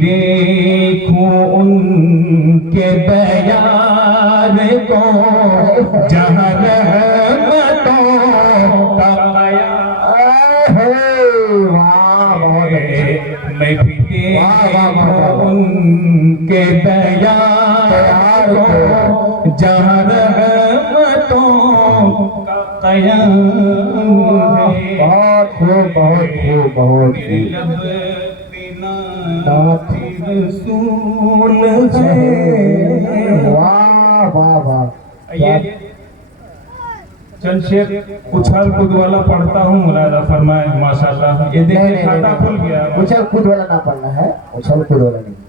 دیکھوں ان کے دیار کو جہاں رحمتوں کا قیام ہے، میں بھی دیکھوں ان کے دیار کو جہاں رحمتوں کا قیام ہے۔ بہت خوب، بہت خوب، بہت میرے خوب۔ لب نعت رسول ہے۔ واہ واہ واہ، یہ چند شعر اچھال کود والا پڑھتا ہوں، مولانا فرمائے ماشاءاللہ۔ یہ دیکھیں کھاتا کھل گیا۔ اچھل کود والا نہ پڑھنا ہے، اچھل کود والا نہیں۔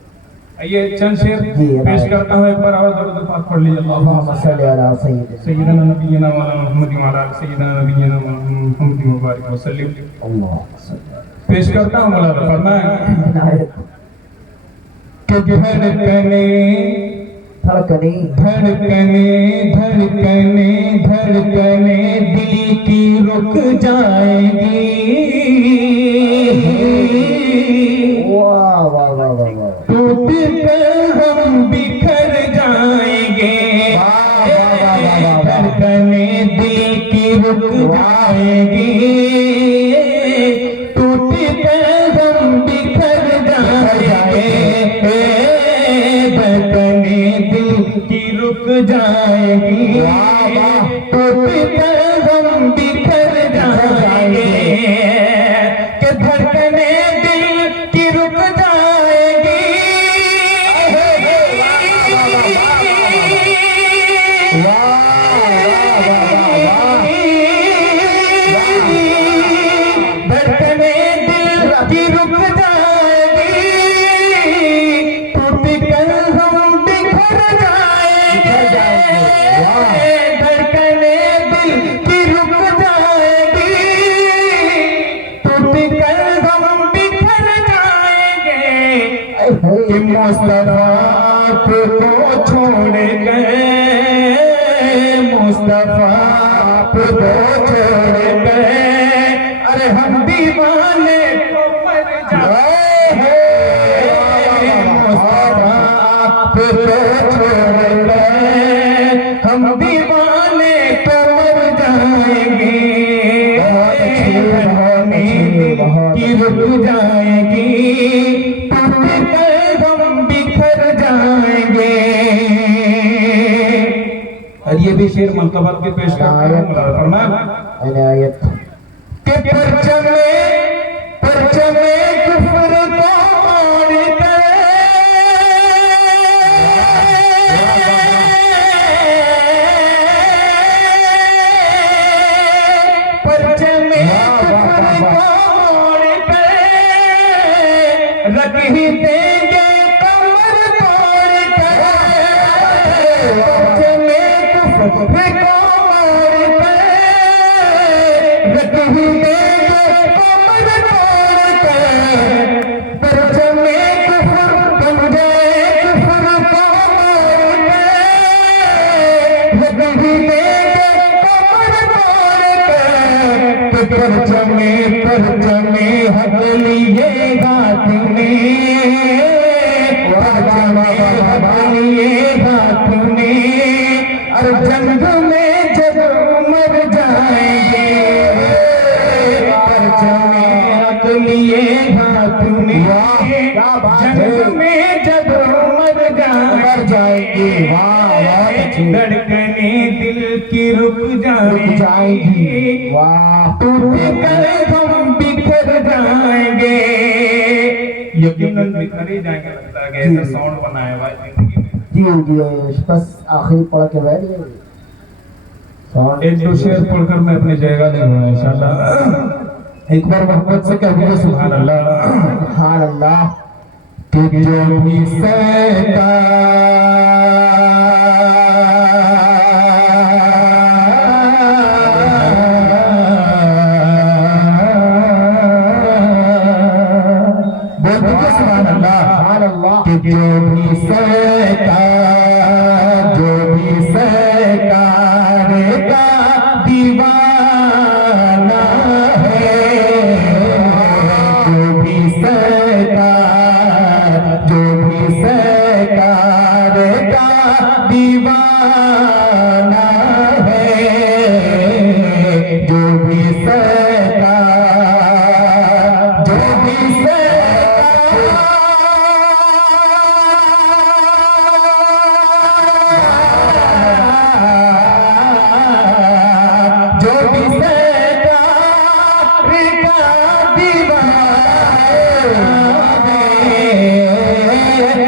یہ چند شعر پیش کرتا ہوں، ایک بار اور درود پاک پڑھ لیجیے۔ اللہم صلی علی سیدنا سیدنا نبینا مولانا محمد وعلی آلہ سیدنا نبینا محمد مبارک وسلم۔ اللہم صلی پیش کرتا ہوں، مولانا فرمائے عنایت کہ دھڑکنے دھڑکنے دھڑکنے دھڑکنے دھڑکنے دل کی رک جائیں گی، واہ واہ واہ واہ واہ، ٹوٹ کر ہم بکھر جائیں گے، دھڑکنے دل کی رک جائیں گی، ٹوٹ کر ہم بکھر جائیں گے، دھڑکنے دل کی رک جائیں گی، ٹوٹ کر ہم بکھر جائیں گے، کہ دھڑکنے دل کی رک جائیں گی، دھڑکنے دل کی رک جائیں گی، ٹوٹ کر ہم بکھر جائیں گے، دھڑکنے دل کی رک جائیں گی، ٹوٹ کر ہم بکھر جائیں گے، کہ مصطفیٰ کو چھوڑ گئے، مصطفیٰ کو چھوڑ گئے، ارے ہم دیوانے کو مر جائیں گے، مصطفیٰ کو چھوڑ گئے، ہم دیوانے کو مر جائیں گے، دھڑکنے کی رک جائیں گی، ٹوٹ کر ہم بکھر جائیں گے۔ اور یہ بھی شعر منقبت کے پیش کرتا ہوں، مولانا فرمائے عنایت کہ پرچم کفر کو مار کر، پرچم کفر کو مار کر، رکھ ہی دیں گے کمر توڑ کر، پرچم کفر کو مار کر، رکھ ہی دیں گے کمر توڑ کر، پرچم کفر کنجے کفر کو مار کر، رکھ ہی دیں گے کمر توڑ کر، کہ پرچم حق لیے ہاتھ میں، پرچم حق لیے ہاتھ میں، اور جنگ میں جب مر جائیں گے، پرچم حق لیے ہاتھ میں، جنگ میں جب مر جائیں گے، دھڑکنے دل کی رک جائیں گی، ٹوٹ کر ہم بکھر جائیں گے، یقیناً بکھر ہی جائیں گے، لگتا ہے کہ ایسا ساؤنڈ بنایا ہوا ہے زندگی میں۔ جی جی، بس آخری پڑھ کے بیٹھ گئے۔ ایک دو شعر پڑھ کر میں اپنی جگہ لے لوں انشاءاللہ۔ ایک بار محبت سے کہیے سبحان اللہ، سبحان اللہ۔ کہ جو بھی سہتا سبحان اللہ، کہ جو بھی سہتا، جو بھی سرکار کا دیوانہ ہے، جو بھی سرکار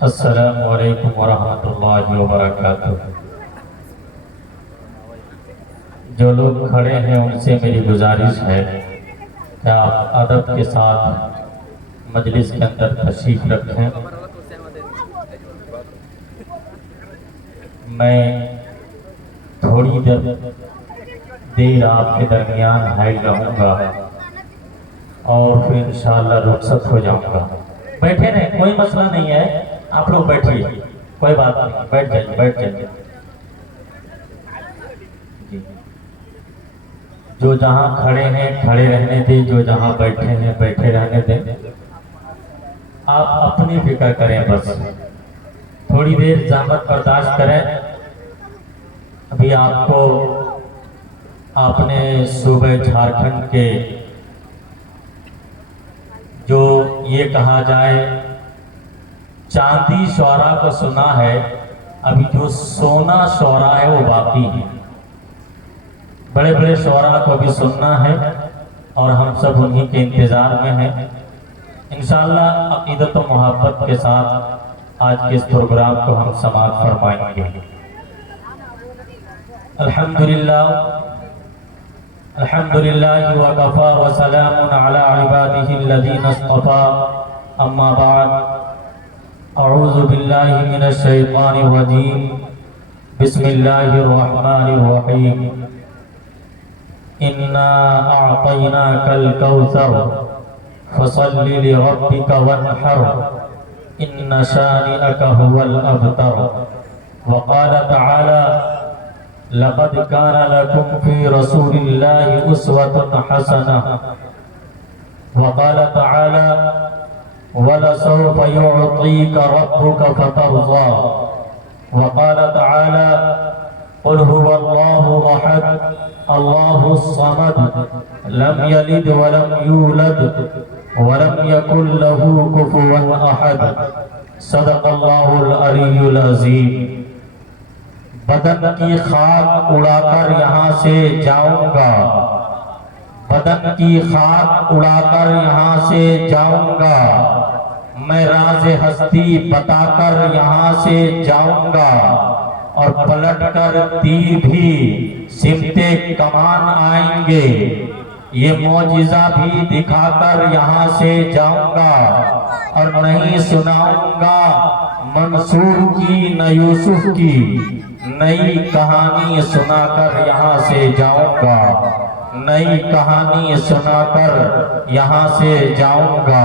السلام علیکم ورحمۃ اللہ وبرکاتہ۔ جو لوگ کھڑے ہیں ان سے میری گزارش ہے کہ آپ ادب کے ساتھ مجلس کے اندر تشریف رکھیں۔ میں تھوڑی دیر آپ کے درمیان حائل رہوں گا اور پھر انشاءاللہ رخصت ہو جاؤں گا۔ بیٹھے رہیں، کوئی مسئلہ نہیں ہے، آپ لوگ بیٹھیے، کوئی بات نہیں، بیٹھ جائیے بیٹھ جائیے۔ جی، جو جہاں کھڑے ہیں کھڑے رہنے دیں، جو جہاں بیٹھے ہیں بیٹھے رہنے دیں۔ آپ اپنی فکر کریں، بس تھوڑی دیر زحمت برداشت کریں۔ ابھی آپ کو آپ نے صوبہ جھارکھنڈ کے جو یہ کہا جائے چاندی شعراء کو سنا ہے، ابھی جو سونا شعراء ہے وہ باقی ہے۔ بڑے بڑے شعراء کو بھی سننا ہے اور ہم سب انہی کے انتظار میں ہیں۔ انشاءاللہ عقیدت و محبت کے ساتھ آج کے اس پروگرام کو ہم سماعت فرمائیں گے۔ الحمدللہ الحمدللہ وکفیٰ وسلام علی عبادہ الذین اصطفیٰ، اما بعد، اعوذ باللہ من الشیطان الرجیم، بسم اللہ الرحمن الرحیم۔ انا اعطیناک الکوثر فصل لربک وانحر ان شانئک هو الابتر۔ وقال تعالی لقد كان لكم في رسول الله أسوة حسنة۔ وقال تعالى ولسوف يعطيك ربك فترضى۔ وقال تعالى قل هو الله أحد الله الصمد لم يلد ولم يولد ولم يكن له كفوا أحد۔ صدق الله العلي العظيم۔ بدن کی خاک اڑا کر یہاں سے جاؤں گا، بدن کی خاک اڑا کر یہاں سے جاؤں گا، میں راز ہستی بتا کر یہاں سے جاؤں گا، اور پلٹ کر تیر بھی سمت کمان آئیں گے، یہ معجزہ بھی دکھا کر یہاں سے جاؤں گا، اور نہیں سناؤں گا منصور کی نہ یوسف کی، نئی کہانی سنا کر یہاں سے جاؤں گا، نئی کہانی سنا کر یہاں سے جاؤں گا۔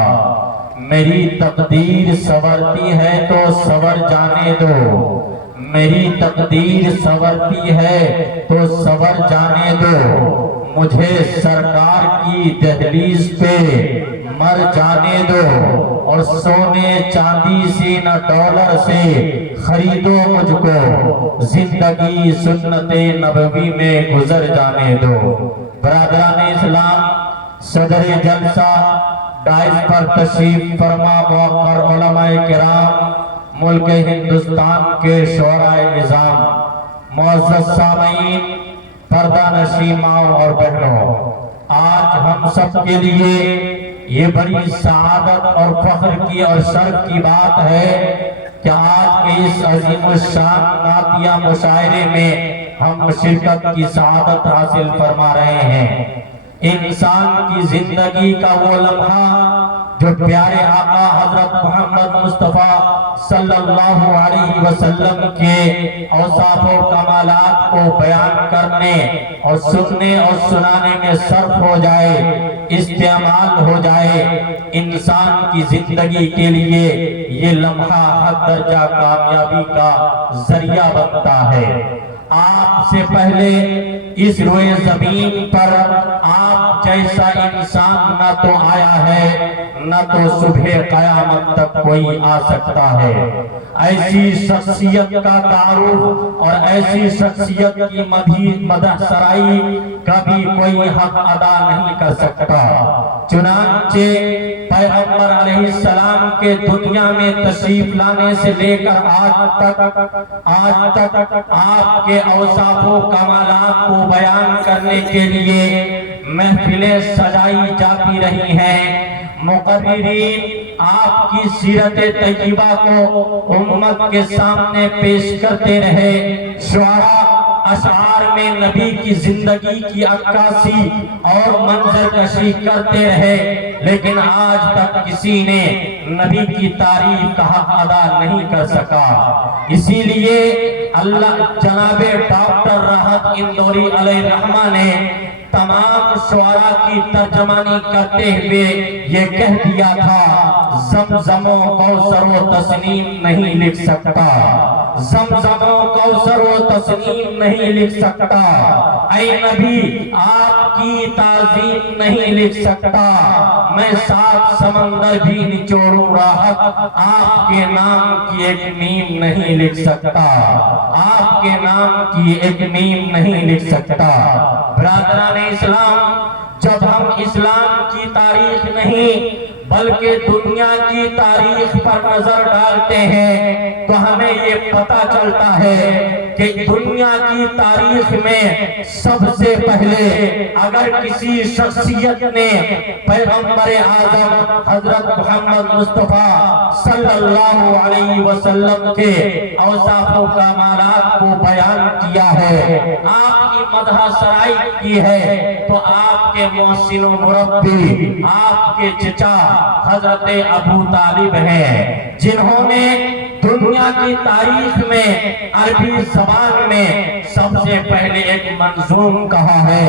میری تقدیر سنورتی ہے تو سنور جانے دو، میری تقدیر سنورتی ہے تو سنور جانے دو، مجھے سرکار کی دہلیز پہ مر جانے دو، اور سونے چاندی سے نہ ڈالر سے خریدو مجھ کو، زندگی سنت نبوی میں گزر جانے دو۔ برادران اسلام، صدر جلسہ، دائز پر تشریف فرما موقر علماء کرام، ملک ہندوستان کے شعراء نظام، معزز سامعین، پردہ نشین ماؤں اور بہنوں، آج ہم سب کے لیے یہ بڑی سعادت اور فخر کی اور شرف کی بات ہے کہ آج کے اس عظیم الشان نعتیہ مشاعرے میں ہم شرکت کی سعادت حاصل فرما رہے ہیں۔ انسان کی زندگی کا وہ لمحہ جو پیارے آقا حضرت محمد مصطفیٰ صلی اللہ علیہ وسلم کے اوصاف و کمالات کو بیان کرنے اور سننے اور سنانے میں صرف ہو جائے، استعمال ہو جائے، انسان کی زندگی کے لیے یہ لمحہ حد درجہ کامیابی کا ذریعہ بنتا ہے۔ آپ سے پہلے اس روئے زمین پر آپ جیسا انسان نہ تو آیا ہے نہ تو صبح قیامت تک کوئی آ سکتا ہے۔ ایسی شخصیت کا تعارف اور ایسی شخصیت کی مدح سرائی کبھی کوئی حق ادا نہیں کر سکتا۔ چنانچہ پیغمبر علیہ السلام کے دنیا میں تشریف لانے سے لے کر آج تک آپ کے اوصاف و کمالات کو بیان کرنے کے لیے محفلیں سجائی جاتی رہی ہیں۔ مقررین آپ کی سیرت طیبہ کو امت کے سامنے پیش کرتے رہے۔ شعراء اشعار میں نبی کی زندگی کی عکاسی اور منظر کشی کرتے رہے، لیکن آج تک کسی نے نبی کی تعریف کا حق ادا نہیں کر سکا۔ اسی لیے اللہ جناب ڈاکٹر راحت اندوری علیہ الرحمہ نے تمام شعراء کی ترجمانی کرتے ہوئے یہ کہہ دیا تھا، زمزم و کوثر و تسنیم نہیں لکھ سکتا، زمزم و کوثر و تسنیم نہیں لکھ سکتا، اے نبی آپ کی تعظیم نہیں لکھ سکتا، میں 7 سمندر بھی نچوڑوں راحت آپ کے نام کی ایک میم نہیں لکھ سکتا، آپ کے نام کی ایک میم نہیں لکھ سکتا۔ برادران اسلام، جب ہم اسلام کی تاریخ نہیں بلکہ دنیا کی تاریخ پر نظر ڈالتے ہیں تو ہمیں یہ پتہ چلتا ہے کہ دنیا کی تاریخ میں سب سے پہلے اگر کسی شخصیت نے پیغمبر اعظم حضرت محمد مصطفیٰ صلی اللہ علیہ وسلم کے اوصاف و کمالات کو بیان کیا ہے، آپ کی مدح سرائی کی ہے، تو آپ کے محسن و مربی آپ کے چچا حضرت ابو طالب ہیں، جنہوں نے دنیا کی تاریخ میں عربی زبان میں سب سے پہلے ایک منظوم کہا ہے،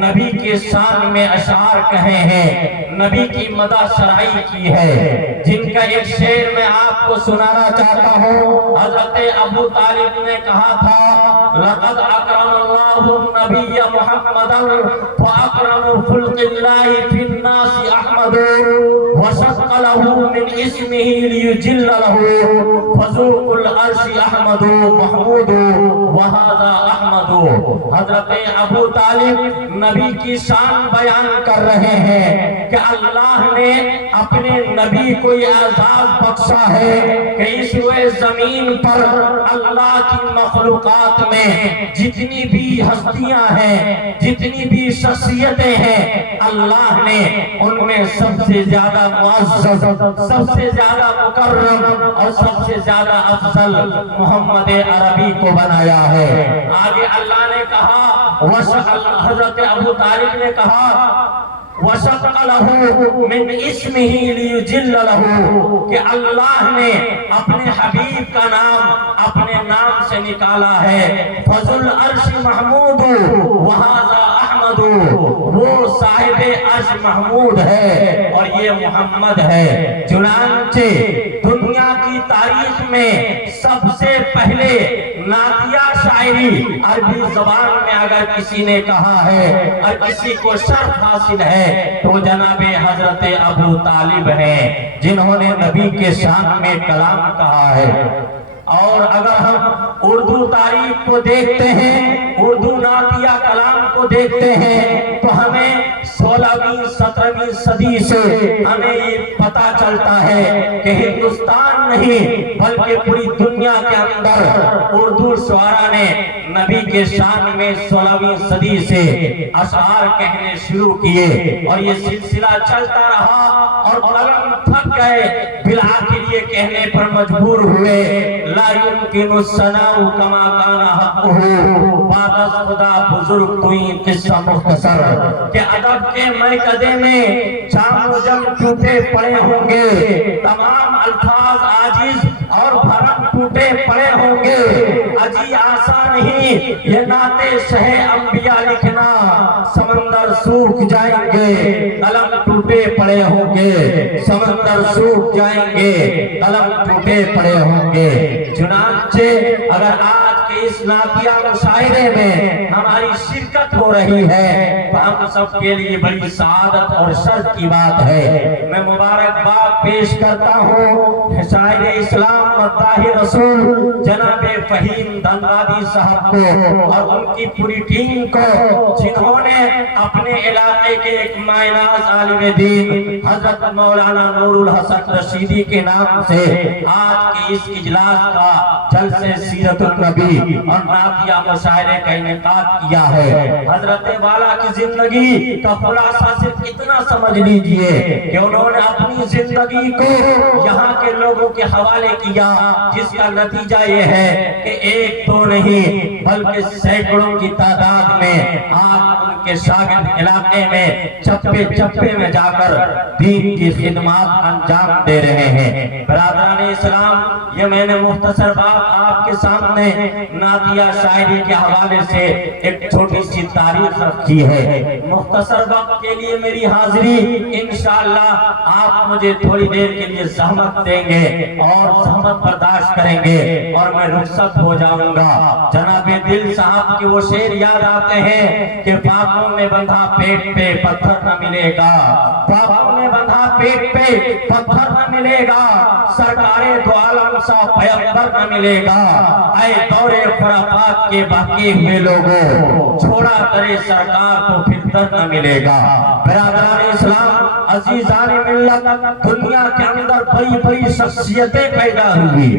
نبی کے شان میں اشعار کہے ہیں، نبی کی مدح سرائی کی ہے، جن کا ایک شعر میں آپ کو سنانا چاہتا ہوں۔ حضرت ابو طالب نے کہا تھا، لقد اکرم اللہ النبی محمدا فاکرم خلق اللہ فی الناس احمد وشق له من اسمه ليجل له فذوق العرش احمد محمود وهذا احمد۔ حضرت ابو طالب نبی کی شان بیان کر رہے ہیں کہ اللہ نے اپنے نبی کو یہ اعزاز بخشا ہے کہ اس روئے زمین پر اللہ کی مخلوقات میں جتنی بھی ہستیاں ہیں، جتنی بھی شخصیتیں ہیں، اللہ نے ان میں سب سے زیادہ معزز، سب سے زیادہ مکرم اور سب سے زیادہ افضل محمد عربی کو بنایا ہے۔ آگے اللہ نے کہا، حضرت ابو طالب نے کہا، وَشَقَّ لَهُ مِنْ اسْمِهِ لِيُجِلَّ لَهُ، کہ اللہ نے اپنے حبیب کا نام اپنے نام سے نکالا ہے، فَذُو الْعَرْشِ مَحْمُودُ وَهَذَا احمد، وہ صاحب عرش محمود ہے اور یہ محمد ہے۔ چنانچہ دنیا کی تاریخ میں سب سے پہلے نعتیہ شاعری عربی زبان میں اگر کسی نے کہا ہے اور کسی کو شرف حاصل ہے تو جناب حضرت ابو طالب ہیں، جنہوں نے نبی کے شان میں کلام کہا ہے۔ اور اگر ہم اردو تاریخ کو دیکھتے ہیں، اردو نعتیہ کلام کو دیکھتے ہیں تو ہمیں 16ویں 17ویں صدی سے ہمیں یہ پتہ چلتا ہے کہ ہندوستان نہیں بلکہ پوری دنیا کے اندر اردو شعراء نے نبی کے شان میں 16ویں صدی سے اشعار کہنے شروع کیے اور یہ سلسلہ چلتا رہا اور قلم تھک گئے، بالآخر یہ کہنے پر مجبور ہوئے، لا يمكن الثناء كما كان حقه، بعد از خدا بزرگ کوئی قصہ مختصر، کہ ادب کے میکدے میں جام و جم ٹوٹے پڑے ہوں گے، تمام الفاظ عاجز اور بھرم ٹوٹے پڑے ہوں گے، اجی آسان ہی یہ نعت شہ انبیاء لکھنا، سمندر سوکھ جائیں گے قلم ٹوٹے پڑے ہوں گے، سمندر سوکھ جائیں گے قلم ٹوٹے پڑے ہوں گے۔ چنانچہ اگر آج کے اس نعتیہ مشاعرے میں ہماری شرکت ہو رہی ہے، ہم سب کے لیے بڑی سعادت اور شرف کی بات ہے۔ میں مبارکباد پیش کرتا ہوں شاعر اسلام مداح رسول جناب فہیم دھنبادی صاحب کو اور ان کی پوری ٹیم کو، جنہوں نے اپنے علاقے کے ایک مائناز عالم دین حضرت مولانا نور الحسن رشیدی کے نام سے آج کے اس اجلاس کا جلسے سیرت النبی اور نعتیہ مشاعرے کا انعقاد کیا ہے۔ حضرت والا کی زندگی کا خلاصہ صرف اتنا سمجھ لیجئے کہ انہوں نے اپنی زندگی کو یہاں کے لوگوں کے حوالے کیا، جس کا نتیجہ یہ ہے کہ ایک دو نہیں بلکہ سینکڑوں کی تعداد میں آج ان کے شاگرد علاقے میں چپے چپے میں جا کر دین کی خدمات انجام دے رہے ہیں۔ برادران اسلام، یہ میں نے مختصر بات آپ کے سامنے نعتیہ شاعری کے حوالے سے ایک چھوٹی سی تاریخ رکھی ہے۔ مختصر وقت کے لیے میری حاضری انشاءاللہ آپ مجھے تھوڑی دیر کے لیے زحمت دیں گے اور زحمت برداشت کریں گے اور میں رخصت ہو جاؤں گا۔ جناب دل صاحب کی وہ شعر یاد آتے ہیں کہ پاپوں میں بندھا پیٹ پہ پتھر نہ ملے گا، پاپوں میں بندھا پیٹ پہ پتھر نہ ملے گا، سرکار دو عالم سا پیغمبر نہ ملے گا، اے دور خرافات کے باقی ہوئے لوگوں چھوڑا کرے سرکار تو پھر در نہ ملے گا۔ برادران اسلام، عزیزان ملت، دنیا کے اندر بڑی بڑی شخصیتیں پیدا ہوئی،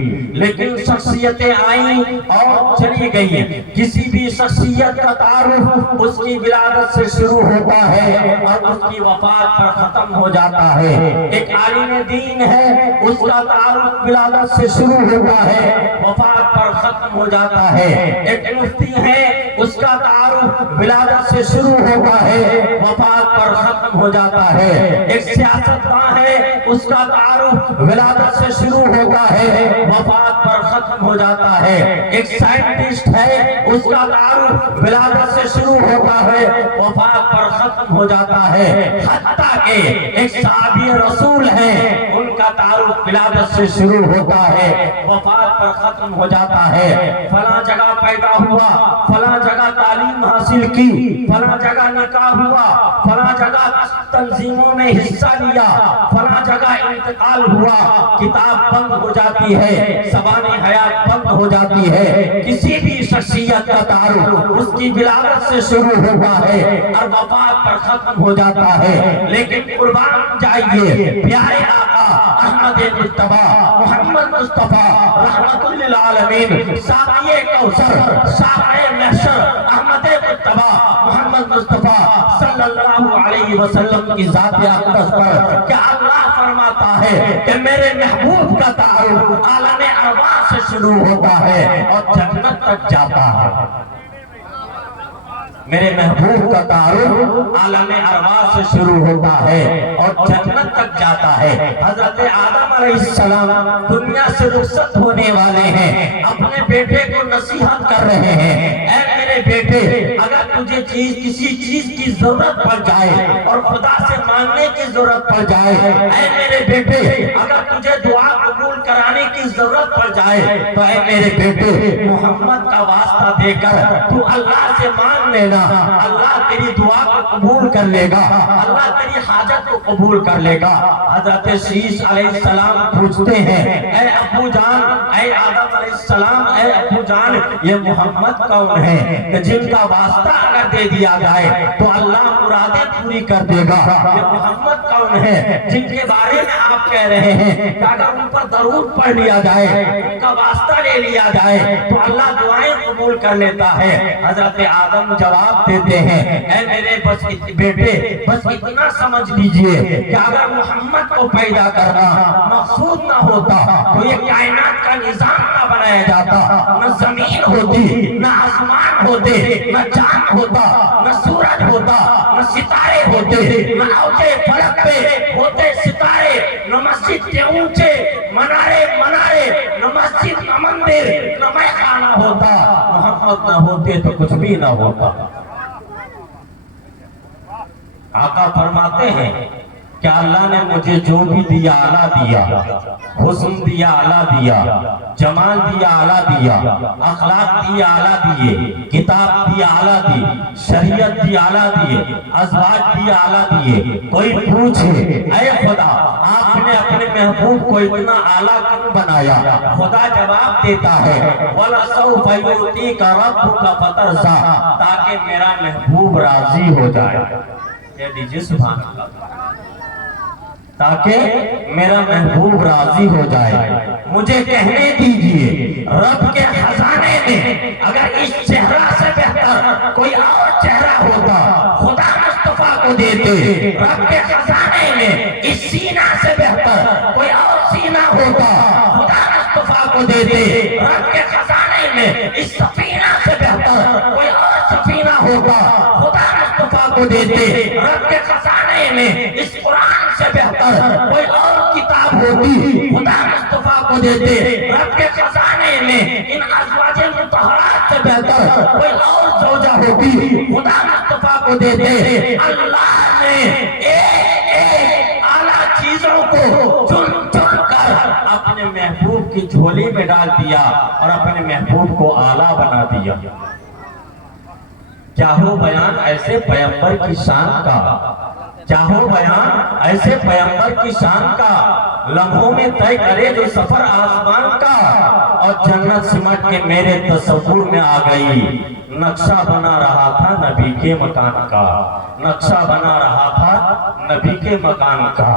لیکن شخصیتیں آئیں اور چلی گئیں۔ کسی بھی شخصیت کا تعارف اس کی ولادت سے شروع ہوتا ہے اور اس کی وفات پر ختم ہو جاتا ہے۔ ایک عالم دین ہے، اس کا تعارف ولادت سے شروع ہوتا ہے، وفات پر ختم ہو جاتا ہے۔ ایک مفتی ہے، اس کا تعارف ولادت سے شروع ہوتا ہے، وفات پر ختم ہو جاتا ہے۔ ایک سیاستدان ہے، اس کا تعارف ولادت سے شروع ہوتا ہے، وفات پر ختم ہو جاتا ہے۔ ایک سائنٹسٹ ہے، اس کا تعارف ولادت سے شروع ہوتا ہے، وفات پر ختم ہو جاتا ہے۔ حتیٰ کہ ایک صحابی رسول ہے، ان کا تعارف ولادت سے شروع ہوتا ہے، وفات پر ختم ہو جاتا ہے۔ فلاں جگہ پیدا ہوا، فلاں جگہ تعلیم حاصل کی، فلاں جگہ نکاح ہوا، فلاں جگہ تنظیموں میں حصہ لیا، فلاں جگہ انتقال ہوا، کتاب بند ہو جاتی ہے، زبان حیات بند ہو جاتی ہے۔ کسی بھی شخصیت کا تعارف اس کی ولادت سے شروع ہوتا ہے اور وفات پر ختم ہو جاتا ہے۔ لیکن قربان جائیے پیارے آقا احمد مصطفیٰ محمد مصطفیٰ رحمت للعالمین، ساقی کوثر، شافع محشر احمد مصطفیٰ محمد مصطفیٰ صلی اللہ علیہ وسلم کی ذات اقدس پر کیا اللہ فرماتا ہے کہ میرے محبوب کا تعارف عالم ارواح سے شروع ہوتا ہے اور جنت تک جاتا ہے۔ میرے محبوب کا تعارف عالم ارواح سے شروع ہوتا ہے اور جنت تک جاتا ہے۔ حضرت آدم علیہ السلام دنیا سے رخصت ہونے والے ہیں، اپنے بیٹے کو نصیحت کر رہے ہیں، اے میرے بیٹے، اگر تجھے کسی چیز کی ضرورت پڑ جائے اور خدا سے مانگنے کی ضرورت پڑ جائے، اے میرے بیٹے، اگر تجھے دعا قبول کرانے کی ضرورت پڑ جائے تو اے میرے بیٹے، محمد کا واسطہ دے کر تو اللہ سے مانگ لینا، اللہ تیری دعا کو قبول کر لے گا، اللہ تیری حاجت کو قبول کر لے گا۔ حضرت شیش علیہ السلام پوچھتے ہیں، اے ابو جان، اے آدم علیہ السلام، اے ابو جان، یہ محمد کون ہے کہ جن کا واسطہ اگر دے دیا جائے تو اللہ مرادیں پوری کر دے گا؟ یہ محمد کون ہے جن کے بارے میں آپ کہہ رہے ہیں کہ اگر ان پر درود پڑھ لیا جائے، ان کا واسطہ لے لیا جائے تو اللہ دعائیں قبول کر لیتا ہے؟ حضرت آدم جواب دیتے ہیں، اے میرے بیٹے، بس اتنا سمجھ لیجئے کہ اگر محمد کو پیدا کرنا مقصود نہ ہوتا تو یہ کائنات کا نظام نہ بنایا جاتا، نہ زمین ہوتی، نہ آسمان ہوتے، نہ چاند ہوتا، نہ سورج ہوتا، نہ ستارے ہوتے، نہ اوجے فلک پہ ہوتے ستارے، نہ مسجد کے اونچے منارے، نہ مسجد، نہ مندر، نہ میخانہ ہوتا۔ محمد نہ ہوتے تو کچھ بھی نہ ہوتا۔ آقا فرماتے ہیں کہ اللہ نے مجھے جو بھی دیا اعلیٰ دیا، حسن دیا اعلیٰ دیا، جمال دیا اعلیٰ دیا، اخلاق دیا اعلیٰ دیے، کتاب دیا اعلیٰ دی، شریعت دی اعلیٰ دیے، ازواج دیا اعلیٰ دیے۔ کوئی پوچھے اے خدا آپ نے اپنے محبوب کو اتنا اعلیٰ کیوں بنایا؟ خدا جواب دیتا ہے وَلَسَوْفَ يُعْطِيكَ رَبُّكَ فَتَرْضَىٰ، تاکہ میرا محبوب راضی ہو جائے۔ کہہ دیجئے سبحان اللہ، تاکہ میرا محبوب راضی ہو جائے۔ مجھے کہنے دیجئے رب کے خزانے میں اگر اس چہرہ سے بہتر کوئی اور چہرہ ہوتا خدا مصطفیٰ کو دیتے، رب کے خزانے میں اس سینہ سے بہتر کوئی اور سینہ ہوتا خدا مصطفیٰ کو دیتے، رب کے خزانے میں اس سفینہ سے بہتر کوئی اور سفینہ ہوتا خدا مصطفیٰ کو دیتے، رب کے خزانے میں اس قرآن سے بہتر کوئی اور کتاب ہوتی خدا مصطفیٰ کو دیتے، رب کے خزانے میں ان ازواج مطہرات سے بہتر کوئی اور زوجہ ہوتی خدا مصطفیٰ کو دیتے۔ اللہ نے ایک ایک اعلیٰ چیزوں کو چن چن کر اپنے محبوب کی جھولی میں ڈال دیا اور اپنے محبوب کو اعلیٰ بنا دیا۔ چاہو بیان ایسے پیغمبر کی شان کا، چاہو بیان ایسے پیغمبر کی شان کا، لمحوں میں طے کرے جو سفر آسمان کا، اور جنت سمٹ کے میرے تصور میں آ گئی۔ نقشہ بنا رہا تھا نبی کے مکان کا، نقشہ بنا رہا تھا نبی کے مکان کا۔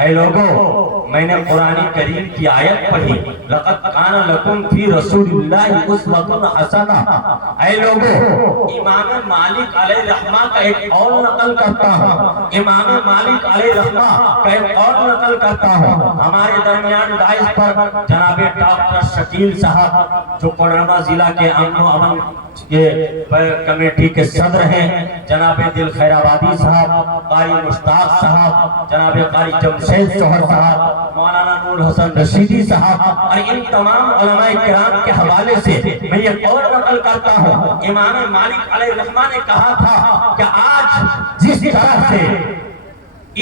اے لوگو میں نے قرآن کریم کی آیت پڑھی لَقَدْ كَانَ لَكُمْ فِي رَسُولِ اللَّهِ أُسْوَةٌ حَسَنَةٌ۔ اے لوگو امام مالک علیہ رحمہ کا ایک اور نقل کرتا ہوں، امام مالک علیہ رحمہ کا ایک اور نقل کرتا ہوں۔ ہمارے درمیان دائز پر جناب ڈاکٹر شکیل صاحب جو کوڈرما ضلع کے امن و امن کے کمیٹی کے صدر ہیں، جناب دل خیر آبادی صاحب، قاری مشتاق صاحب، جناب قاری جمشید شوہر صاحب، مولانا نور حسن رشیدی صاحب، اور ان تمام علماء کرام کے حوالے سے میں یہ قول نقل کرتا ہوں۔ امام مالک علیہ الرحمہ نے کہا تھا کہ آج جس طرح سے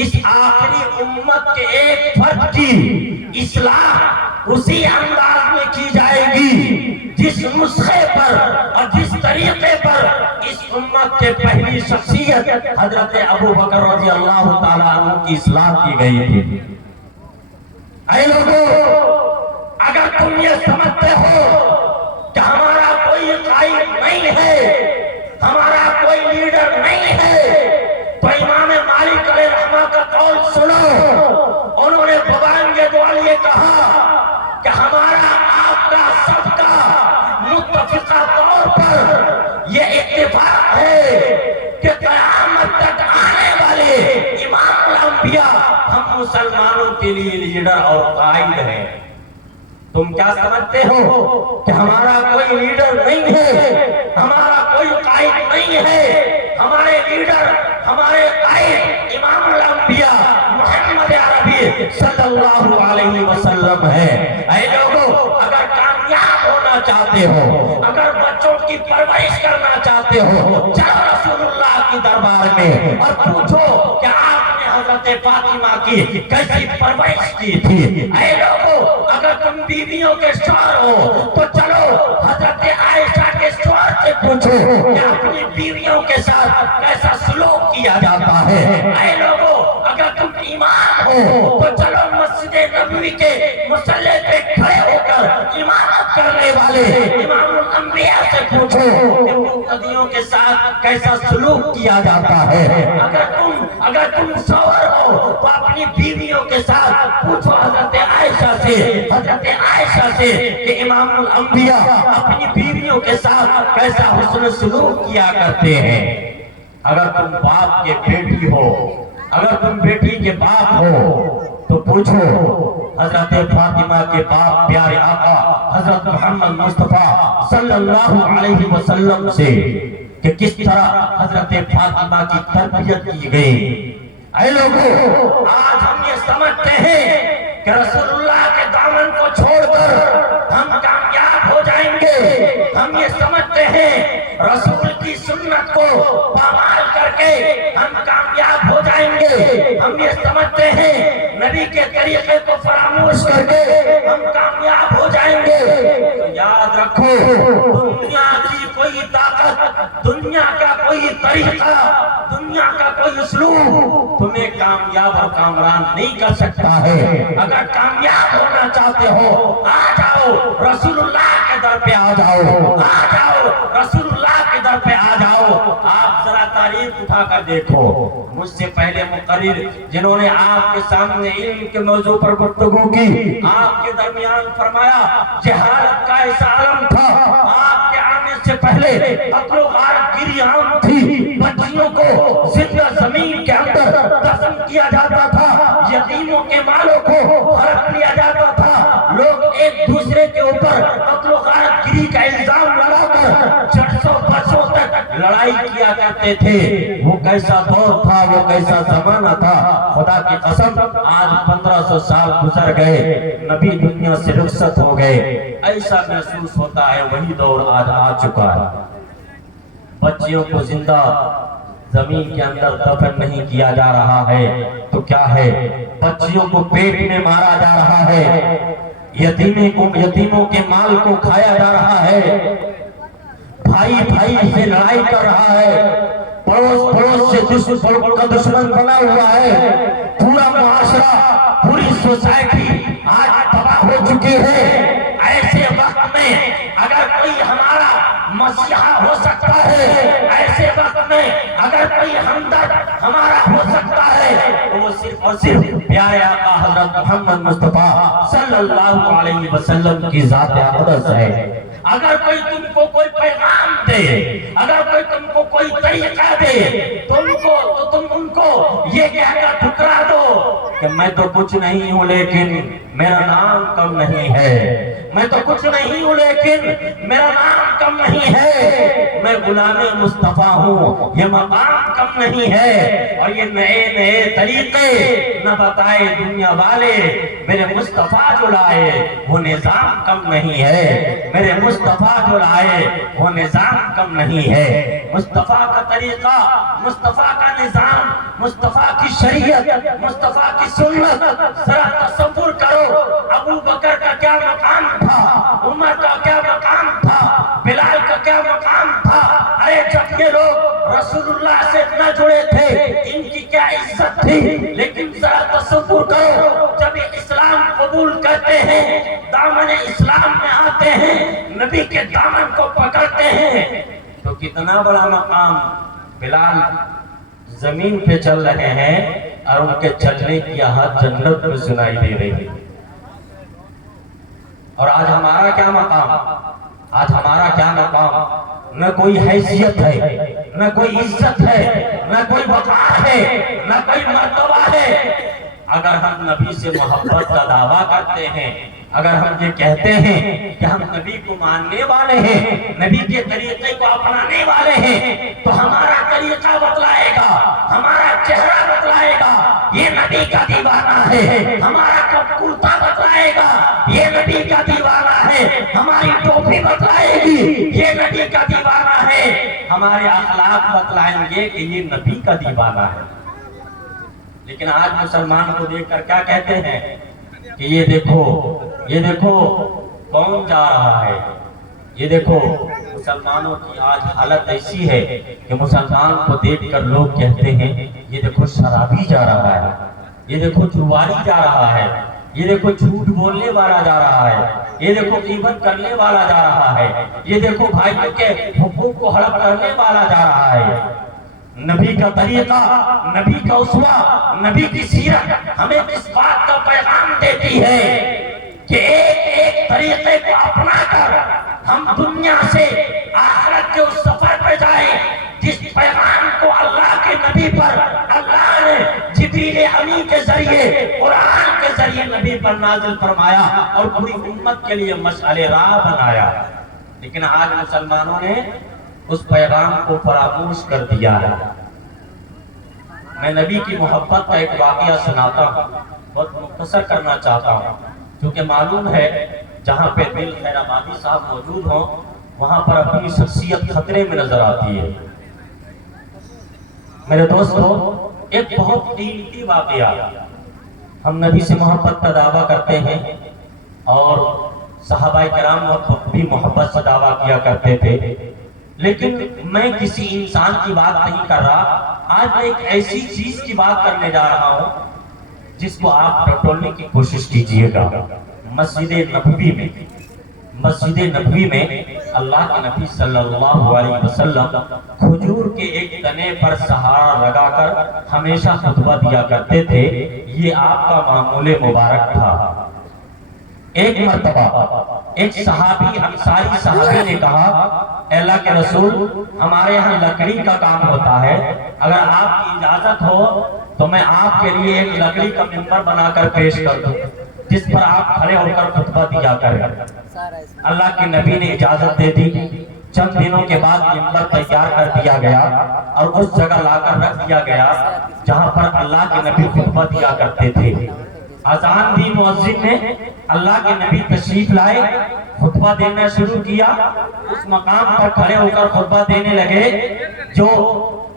اس آخری امت کے ایک فرد کی اصلاح اسی انداز میں کی جائے گی جس نسخے پر اور جس طریقے پر اس امت کے پہلی شخصیت حضرت ابو بکر رضی اللہ تعالیٰ عنہ کی اصلاح کی گئی تھی۔ اے لوگو اگر تم یہ سمجھتے ہو کہ ہمارا کوئی قائد نہیں ہے، ہمارا کوئی لیڈر نہیں ہے، تو امام مالک علیہ رحمہ کا قول سنو۔ انہوں نے ببانگے دوال یہ کہا کہ ہمارا آپ کا سب کا متفقہ طور پر یہ اتفاق ہے کہ قیامت تک آنے والے امام الانبیاء ہم مسلمانوں کے لیے لیڈر اور قائد ہیں۔ تم کیا سمجھتے ہو کہ ہمارا کوئی لیڈر نہیں ہے، ہمارا کوئی قائد نہیں ہے؟ ہمارے لیڈر، ہمارے قائد امام الانبیاء محمد عربی صلی اللہ علیہ وسلم ہے۔ اے لوگو اگر کامیاب ہونا چاہتے ہو، اگر بچوں کی پرورش کرنا چاہتے ہو، چلو رسول اللہ کی دربار میں اور پوچھو کہ آپ نے حضرت فاطمہ کی کیسی پرورش کی تھی۔ اے لوگو اگر تم بیویوں کے شوہر ہو تو چلو حضرت عائشہ کے شوہر سے پوچھو کہ اپنی بیویوں کے ساتھ کیسا سلوک کیا جاتا ہے۔ اے لوگو اگر تم امام ہو تو چلو مسجد نبوی کے مصلی پہ کھڑے ہو کر امامت کرنے والے امام الانبیاء سے پوچھو کہ مقتدیوں کے ساتھ کیسا سلوک کیا جاتا ہے۔ اگر تم شوہر ہو تو اپنی بیویوں کے ساتھ پوچھو حضرت عائشہ سے کہ امام الانبیاء اپنی بیویوں کے ساتھ کیسا حسن سلوک کیا کرتے ہیں۔ اگر تم باپ کے بیٹی ہو، اگر تم بیٹی کے باپ ہو تو پوچھو حضرت فاطمہ کے باپ پیارے آقا حضرت محمد مصطفیٰ صلی اللہ علیہ وسلم سے کہ کس طرح حضرت فاطمہ کی تربیت کی گئی۔ اے لوگو آج ہم یہ سمجھتے ہیں کہ رسول اللہ کے دامن کو چھوڑ کر ہم کامیاب ہو جائیں گے، ہم یہ سمجھتے ہیں رسول کی سنت کو پامال کر کے ہم کامیاب ہو جائیں گے، ہم یہ سمجھتے ہیں نبی کے طریقے کو فراموش کر کے ہم کامیاب ہو جائیں گے۔ تو یاد رکھو، دنیا کی کوئی طاقت، دنیا کا کوئی طریقہ، دنیا کا کوئی اسلوب تمہیں کامیاب اور کامران نہیں کر سکتا ہے۔ اگر کامیاب ہونا چاہتے ہو، آ جاؤ رسول اللہ کے در پہ آ جاؤ، آ جاؤ رسول اللہ کے در پہ آ جاؤ۔ آپ ذرا تاریخ اٹھا کر دیکھو، مجھ سے پہلے مقرر جنہوں نے آپ کے سامنے علم کے موضوع پر گفتگو کی، آپ کے درمیان فرمایا جہالت کا ایسا عالم تھا، آپ کے آنے سے پہلے قتل و غارت گیری عام تھی، بچیوں کو زندہ زمین کے اندر دفن کیا جاتا تھا، یتیموں کے مالوں کو ہڑپ لیا جاتا تھا، لوگ ایک دوسرے کے اوپر قتل و غارت گیری کا الزام لگا کر 400 تک لڑائی کیا کرتے تھے۔ وہ کیسا دور تھا، وہ کیسا زمانہ تھا، خدا کی قسم آج 1500 سال گزر گئے، نبی دنیا سے رخصت ہو گئے، ایسا محسوس ہوتا ہے وہی دور آج آ چکا ہے۔ بچیوں کو زندہ زمین کے اندر دفن نہیں کیا جا رہا ہے تو کیا ہے، بچیوں کو پیٹ میں مارا جا رہا ہے، یتیموں کے مال کو کھایا جا رہا ہے، بھائی بھائی سے لڑائی کر رہا ہے، پڑوس سے دشمن بنا ہوا ہے، پورا معاشرہ، پوری سوسائٹی آج تباہ ہو چکی ہے۔ ایسے وقت میں اگر کوئی ہمارا مسیحا ہو سکتا ہے، ایسے وقت میں اگر کوئی ہمدرد ہمارا ہو سکتا ہے تو وہ صرف اور صرف پیارے آقا حضرت محمد مصطفیٰ صلی اللہ علیہ وسلم کی ذات اقدس ہے۔ اگر کوئی تم کو کوئی پیغام دے، اگر کوئی تم کو کوئی طریقہ دے تو تم ان کو یہ کہہ کر ٹھکرا دو کہ میں تو کچھ نہیں ہوں لیکن میرا نام کم نہیں ہے، میں تو کچھ نہیں ہوں لیکن میرا نام کم نہیں ہے، میں غلام مصطفیٰ ہوں، یہ مقام کم نہیں ہے، اور یہ نئے طریقے نہ بتائے دنیا والے، میرے مصطفیٰ جو لائے وہ نظام کم نہیں ہے، میرے مصطفیٰ جو لائے وہ نظام کم نہیں ہے۔ مصطفیٰ کا طریقہ، مصطفیٰ کا نظام، مصطفیٰ کی شریعت، مصطفیٰ کی سنت، ذرا تصور کرو ابو بکر کا کیا مقام تھا، عمر کا کیا مقام تھا، بلال کا کیا مقام تھا۔ ارے جب یہ لوگ رسول اللہ سے نہ جڑے تھے ان کی کیا عزت تھی، لیکن ذرا تصور کرو جب یہ اسلام قبول کرتے ہیں، دامن اسلام میں آتے ہیں، نبی کے دامن کو پکڑتے ہیں تو کتنا بڑا مقام۔ بلال زمین پہ چل رہے ہیں اور ان کے چلنے کی آواز جنت میں سنائی دے رہی ہے۔ اور آج ہمارا کیا مقام، آج ہمارا کیا مقام، نہ کوئی حیثیت ہے، نہ کوئی عزت ہے، نہ کوئی وقار ہے، نہ کوئی مرتبہ ہے۔ اگر ہم نبی سے محبت کا دعویٰ کرتے ہیں، اگر ہم یہ کہتے ہیں کہ ہم نبی کو ماننے والے ہیں، نبی کے طریقے کو اپنانے والے ہیں، تو ہمارا طریقہ بتلائے گا، ہمارا چہرہ بتلائے گا یہ نبی کا دیوانہ ہے، ہمارا کرتا بتلائے گا یہ نبی کا دیوانہ ہے، ہماری ٹوپی بتلائے گی یہ نبی کا دیوانہ ہے، ہمارے اخلاق بتلائیں گے کہ یہ نبی کا دیوانہ ہے۔ لیکن آج مسلمان کو دیکھ کر کیا کہتے ہیں کہ یہ دیکھو کون جا رہا ہے، یہ دیکھو۔ مسلمانوں کی آج حالت ایسی ہے کہ مسلمان کو دیکھ کر لوگ کہتے ہیں یہ دیکھو شرابی جا رہا ہے، یہ دیکھو جواری جا رہا ہے، یہ دیکھو جھوٹ بولنے والا جا رہا ہے، یہ دیکھو غیبت کرنے والا جا رہا ہے، یہ دیکھو بھائیوں کے حقوق کو ہڑپ کرنے والا جا رہا ہے۔ نبی کا طریقہ، نبی کا اسوہ، نبی کی سیرت ہمیں اس بات کا پیغام دیتی ہے کہ ایک طریقے کو اپنا کر ہم دنیا سے آخرت کے اس سفر پہ جائیں جس پیغام کو اللہ کے نبی پر اللہ نے جبریل امین کے ذریعے، قرآن کے ذریعے نبی پر نازل فرمایا اور پوری امت کے لیے مشعل راہ بنایا۔ لیکن آج مسلمانوں نے اس پیغام کو فراموش کر دیا ہے۔ میں نبی کی محبت کا ایک واقعہ سناتا ہوں، بہت مختصر کرنا چاہتا ہوں، کیونکہ معلوم ہے جہاں پہ دل خیر آبادی صاحب موجود ہوں وہاں پر اپنی شخصیت خطرے میں نظر آتی ہے۔ میرے دوستو، ایک بہت قیمتی واقعہ، ہم نبی سے محبت کا دعویٰ کرتے ہیں اور صحابہ کرام بھی محبت سے دعویٰ کیا کرتے تھے، لیکن میں کسی انسان کی بات نہیں کر رہا، آج میں ایک ایسی چیز کی بات کرنے جا رہا ہوں جس کو آپ ٹٹولنے کی کوشش کیجئے گا۔ مسجد نبوی میں اللہ کے نبی صلی اللہ علیہ وسلم کھجور کے ایک تنے پر سہارا لگا کر ہمیشہ خطبہ دیا کرتے تھے، یہ آپ کا معمول مبارک تھا۔ ایک مرتبہ ایک صحابی، انصاری صحابی نے کہا، اے اللہ کے رسول، ہمارے یہاں لکڑی کا کام ہوتا ہے، اگر آپ کی اجازت ہو تو میں آپ کے لیے ایک لکڑی کا ممبر بنا کر پیش کر دوں جس پر آپ کھڑے ہو کر خطبہ دیا کریں۔ اللہ کے نبی نے اجازت دے دی۔ چند دنوں کے بعد ممبر تیار کر دیا گیا اور اس جگہ لا کر رکھ دیا گیا جہاں پر اللہ کے نبی خطبہ دیا کرتے تھے۔ اذان دی مؤذن نے، اللہ کے نبی تشریف لائے، خطبہ دینا شروع کیا، اس مقام پر کھڑے ہو کر خطبہ دینے لگے جو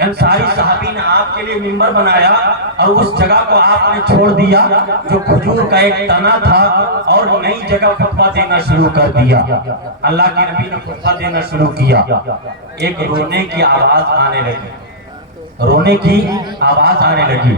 انصاری صحابی نے آپ کے لیے ممبر بنایا، اور اس جگہ کو آپ نے چھوڑ دیا جو کھجور کا ایک تنا تھا اور نئی جگہ خطبہ دینا شروع کر دیا۔ اللہ کے نبی نے خطبہ دینا شروع کیا، ایک رونے کی آواز آنے لگی۔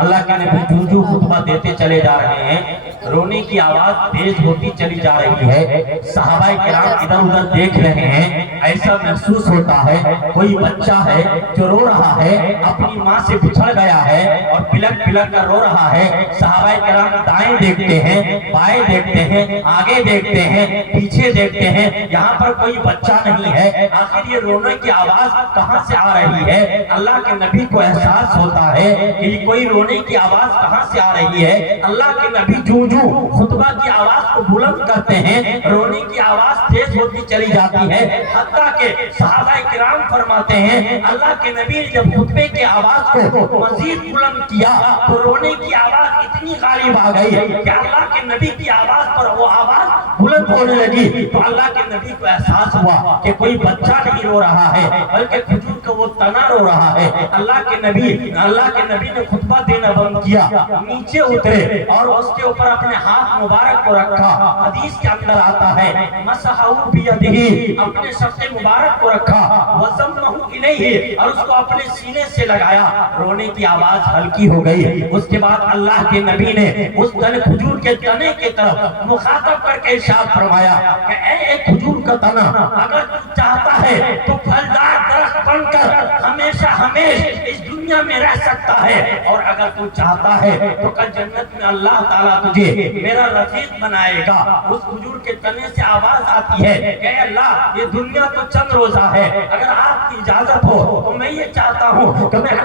اللہ کے نبی جو خطبہ دیتے چلے جا رہے ہیں، رونے کی آواز تیز ہوتی چلی جا رہی ہے۔ صحابہ کرام ادھر ادھر دیکھ رہے ہیں، ایسا محسوس ہوتا ہے کوئی بچہ ہے جو رو رہا ہے، اپنی ماں سے بچھڑ گیا ہے اور پلک پلک کر رو رہا ہے۔ صحابہ کرام دائیں دیکھتے ہیں، بائیں دیکھتے ہیں، آگے دیکھتے ہیں، پیچھے دیکھتے ہیں، یہاں پر کوئی بچہ نہیں ہے، آخر یہ رونے کی آواز کہاں سے آ رہی ہے؟ اللہ کے نبی کو احساس ہوتا ہے کہ یہ کوئی رونے کی آواز کہاں سے آ رہی ہے۔ اللہ کے نبی جو خطبہ کی آواز کو بلند کرتے ہیں، رونے کی آواز تیز ہوتی چلی جاتی ہے، حتیٰ کہ صحابہ کرام فرماتے ہیں اللہ کے نبی نے جب خطبے کی آواز کو مزید بلند کیا تو رونے کی آواز اتنی غالب آ گئی کہ اللہ کے نبی کی آواز پر وہ آواز بلند ہونے لگی، تو اللہ کے نبی کو احساس ہوا کہ کوئی بچہ نہیں رو رہا ہے بلکہ کھجور کا وہ تنا رو رہا ہے۔ اللہ کے نبی نے خطبہ دینا بند کیا، نیچے اترے اور اس کے اوپر اپنے ہاتھ مبارک کو رکھا۔ حدیث کے اندر آتا ہے مسحو بیدہ، اپنے شفق مبارک کو رکھا، وضمہ الیہ، اور اس کو اپنے سینے سے لگایا۔ رونے کی آواز ہلکی ہو گئی۔ اس کے بعد اللہ کے نبی نے اس کھجور کے تنے کی طرف مخاطب کر کے ارشاد فرمایا کہ اے کھجور کا تنا، اگر تو چاہتا ہے تو پھلدار درخت بن کر ہمیشہ اس دنیا میں رہ سکتا ہے، اور اگر تو چاہتا ہے تو کل جنت میں اللہ تعالیٰ تجھے میرا رفیق بنائے گا۔ اس کھجور کے تنے سے آواز آتی ہے کہ اے اللہ، یہ دنیا تو چند روزہ ہے، اگر آپ کی اجازت ہو تو میں یہ چاہتا ہوں کہ میں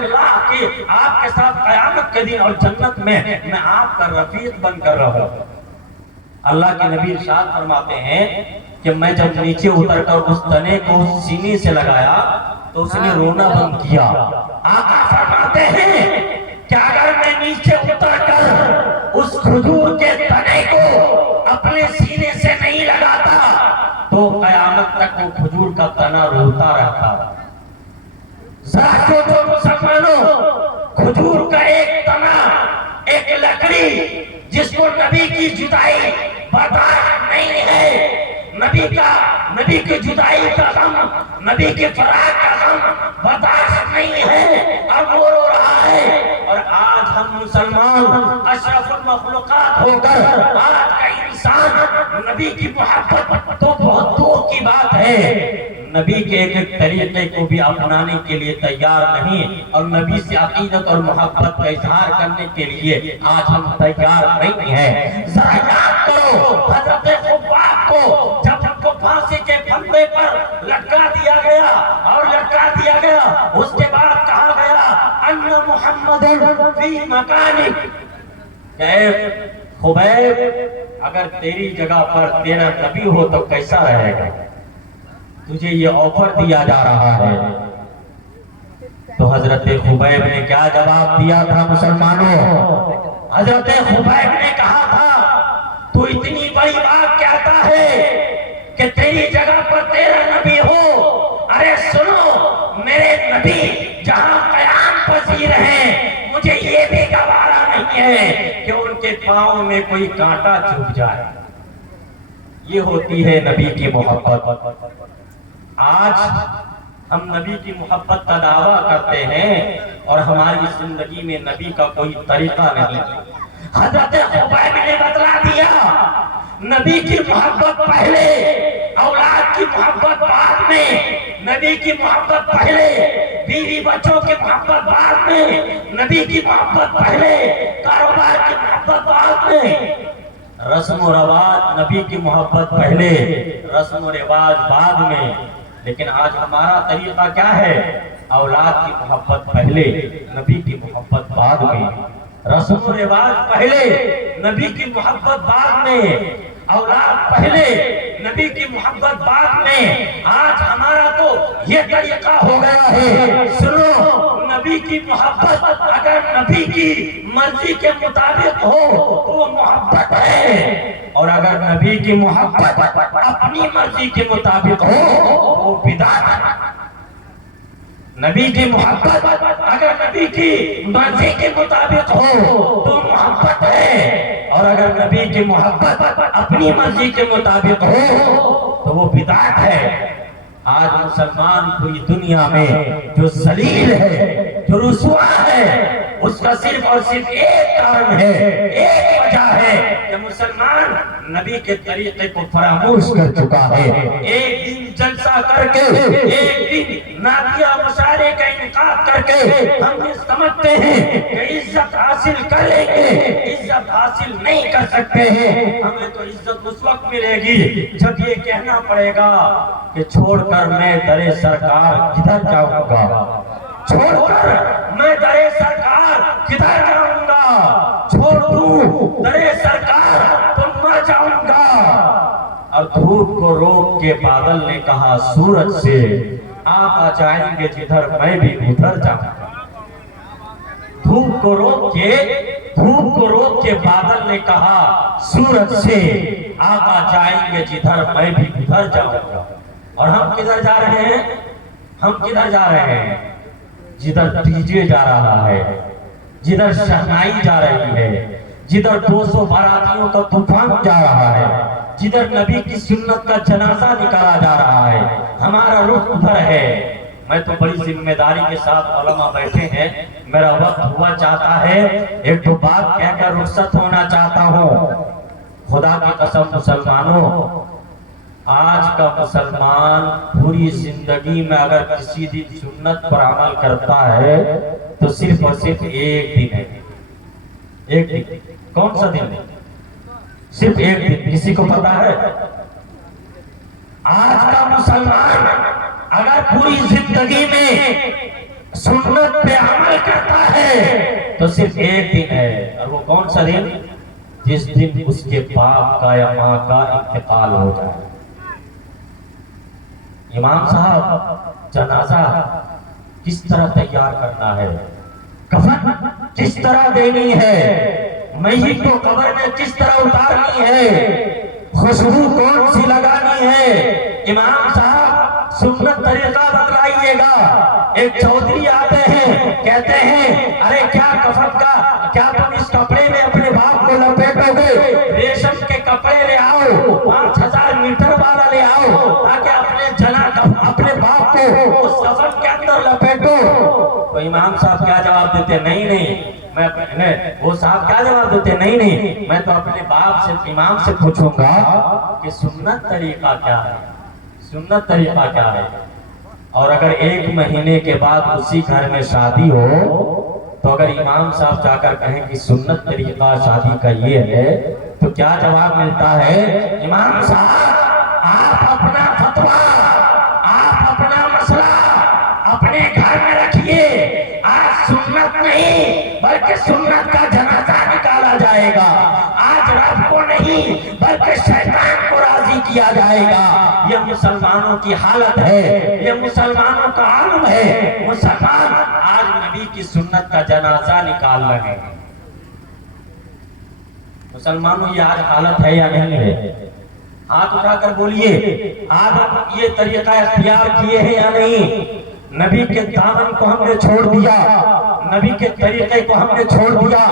آپ کے ساتھ قیامت کے دن اور جنت میں آپ کا رفیق بن کر رہوں۔ اللہ کے نبی ارشاد فرماتے ہیں کہ میں جب نیچے اتر کر اس تنے کو سینے سے لگایا تو اس نے رونا بند کیا۔ آقا فرماتے ہیں کہ اگر میں نیچے اتر کر اس کھجور کے تنے کو اپنے سینے سے نہیں لگاتا تو قیامت تک وہ کھجور کا تنا روتا رہتا۔ ذرا سوچو مسلمانوں، کھجور کا ایک تنا، ایک لکڑی جس کو نبی کی جدائی برداشت نہیں ہے، نبی کی جدائی کا غم، نبی کی فراق کا غم برداشت نہیں ہے، اب وہ رو رہا ہے۔ اور آج ہم مسلمان اشرف المخلوقات ہو کر آج کا انسان نبی کی محبت تو بہت دور کی بات ہے، نبی کے ایک طریقے کو بھی اپنانے کے لیے تیار نہیں، اور نبی سے عقیدت اور محبت کا اظہار کرنے کے لیے آج ہم تیار نہیں ہیں۔ ذرا یاد کرو حضرت خباب کو جب ان کو پھانسی کے پھندے پر لٹکا دیا گیا، اس کے بعد کہا گیا ان محمد فی مکانک، کہ اے خبیب اگر تیری جگہ پر تیرا نبی ہو تو کیسا رہے گا، تجھے یہ آفر دیا جا رہا ہے۔ تو حضرت خبیب نے کیا جواب دیا تھا مسلمانوں؟ حضرت خبیب نے کہا تھا تو اتنی بڑی بات کہتا ہے کہ کہ تیری جگہ پر تیرا نبی ہو. ارے سنو میرے نبی جہاں قیام پذیر ہیں، مجھے یہ بھی گوارا نہیں ہے کہ ان کے پاؤں میں کوئی کانٹا چبھ جائے. یہ ہوتی ہے نبی کی محبت. آج ہم نبی کی محبت کا دعویٰ کرتے ہیں اور ہماری زندگی میں نبی کا کوئی طریقہ نہیں. حضرت خبیب نے بتلا دیا نبی کی محبت پہلے، اولاد کی محبت بعد میں. نبی کی محبت پہلے، بیوی بچوں کی محبت بعد میں. نبی کی محبت پہلے، کاروبار کی محبت بعد میں. رسم و رواج نبی کی محبت پہلے، رسم و رواج بعد میں. لیکن آج ہمارا طریقہ کیا ہے؟ اولاد کی محبت پہلے، نبی کی محبت بعد میں. رسم و رواج پہلے، نبی کی محبت بعد میں. اولاد پہلے، نبی کی محبت بعد میں. آج ہمارا تو یہ طریقہ ہو گیا ہے. سنو، نبی کی محبت اگر نبی کی مرضی کے مطابق ہو تو وہ محبت ہے، اور اگر نبی کی محبت اپنی مرضی کے مطابق ہو تو وہ بدعت ہے. نبی کی محبت اگر نبی کی مرضی کے مطابق ہو تو محبت ہے، اور اگر نبی کی محبت اپنی مرضی کے مطابق ہو تو وہ بدعت ہے. آج مسلمان پوری دنیا میں جو ذلیل ہے، جو رسوا ہے، اس کا صرف اور صرف ایک کارن ہے، ایک وجہ ہے کہ مسلمان نبی کے طریقے کو فراموش کر چکا ہے. ایک دن جلسہ کر کے، ایک دن نعتیہ مشاعرے کا انعقاد کر کے ہم یہ سمجھتے ہیں کہ عزت حاصل کر لیں گے. عزت حاصل نہیں کر سکتے ہیں. ہمیں تو عزت اس وقت ملے گی جب یہ کہنا پڑے گا کہ چھوڑ کر میں در سرکار کدھر جاؤں گا، چھوڑ کر میں در سرکار کدھر جاؤں گا، چھوڑ دوں در سرکار تو مر جاؤں گا. اور دھوپ کو روک کے بادل نے کہا سورج سے، آپ آ جائیں گے جدھر میں بھی ادھر جاؤں گا. دھوپ کو روک کے بادل نے کہا سورج سے، آپ آ جائیں گے جدھر میں بھی ادھر جاؤں گا. اور ہم کدھر جا رہے ہیں؟ ہم کدھر جا رہے ہیں؟ جدھر ڈی جے جا رہا ہے، جدھر شہنائی جا رہی ہے، جدھر 200 باراتیوں کا طوفان جا رہا ہے، جدھر نبی کی سنت کا جنازہ نکالا جا رہا ہے. ہمارا رخ ادھر ہے. میں تو بڑی ذمہ داری کے ساتھ علماء بیٹھے ہیں، میرا وقت ہوا چاہتا ہے، ایک تو بات کہہ کر رخصت ہونا چاہتا ہوں. خدا کی قسم مسلمانوں، آج کا مسلمان پوری زندگی میں اگر کسی دن سنت پر عمل کرتا ہے تو صرف اور صرف ایک دن ہے. ایک دن. کون سا دن ہے؟ صرف ایک دن. کسی کو پتا ہے؟ آج کا مسلمان اگر پوری زندگی میں سنت پہ عمل کرتا ہے تو صرف ایک دن ہے. اور وہ کون سا دن؟ جس دن اس کے باپ کا یا ماں کا انتقال ہو جائے. امام صاحب جنازہ کس طرح تیار کرنا ہے، کفن کس طرح دینی ہے، میت کو قبر میں کس طرح اتارنی ہے، خوشبو کون سی لگانی ہے. امام صاحب سنت طریقہ بتلائیے گا. ایک چودھری آتے ہیں، کہتے ہیں ارے کیا کفن کا، کیا تم اس کپڑے میں اپنے باپ کو لپیٹو گے؟ ریشم کے کپڑے لے آؤ، 5000 میٹر والا لے آؤ تاکہ اپنے باپ کو اس کفن کے اندر لپیٹو. تو امام صاحب کیا جواب دیتے؟ نہیں، وہ صاحب کیا جواب دیتے؟ نہیں، میں تو اپنے باپ سے، امام سے پوچھوں گا کہ سنت طریقہ کیا ہے، سنت طریقہ کیا ہے. اور اگر 1 مہینے کے بعد اسی گھر میں شادی ہو تو اگر امام صاحب جا کر کہیں کہ سنت طریقہ شادی کا یہ ہے تو کیا جواب ملتا ہے؟ امام صاحب آپ اپنا فتویٰ، آپ اپنا مسئلہ اپنے گھر میں رکھیے. آج سنت نہیں بلکہ سنت کا جنازہ نکالا جائے گا. آج رب کو نہیں بلکہ شیطان کو راضی کیا جائے گا. یہ مسلمانوں کی حالت ہے، یہ مسلمانوں کا عالم ہے. مسلمان آج نبی کی سنت کا جنازہ نکال رہے ہیں. مسلمانوں یہ آج حالت ہے یا نہیں ہے؟ ہاتھ اٹھا کر بولیے آپ یہ طریقہ اختیار کیے ہیں یا نہیں؟ نبی کے دامن کو ہم نے چھوڑ دیا، نبی کے طریقے کو ہم نے چھوڑ دیا۔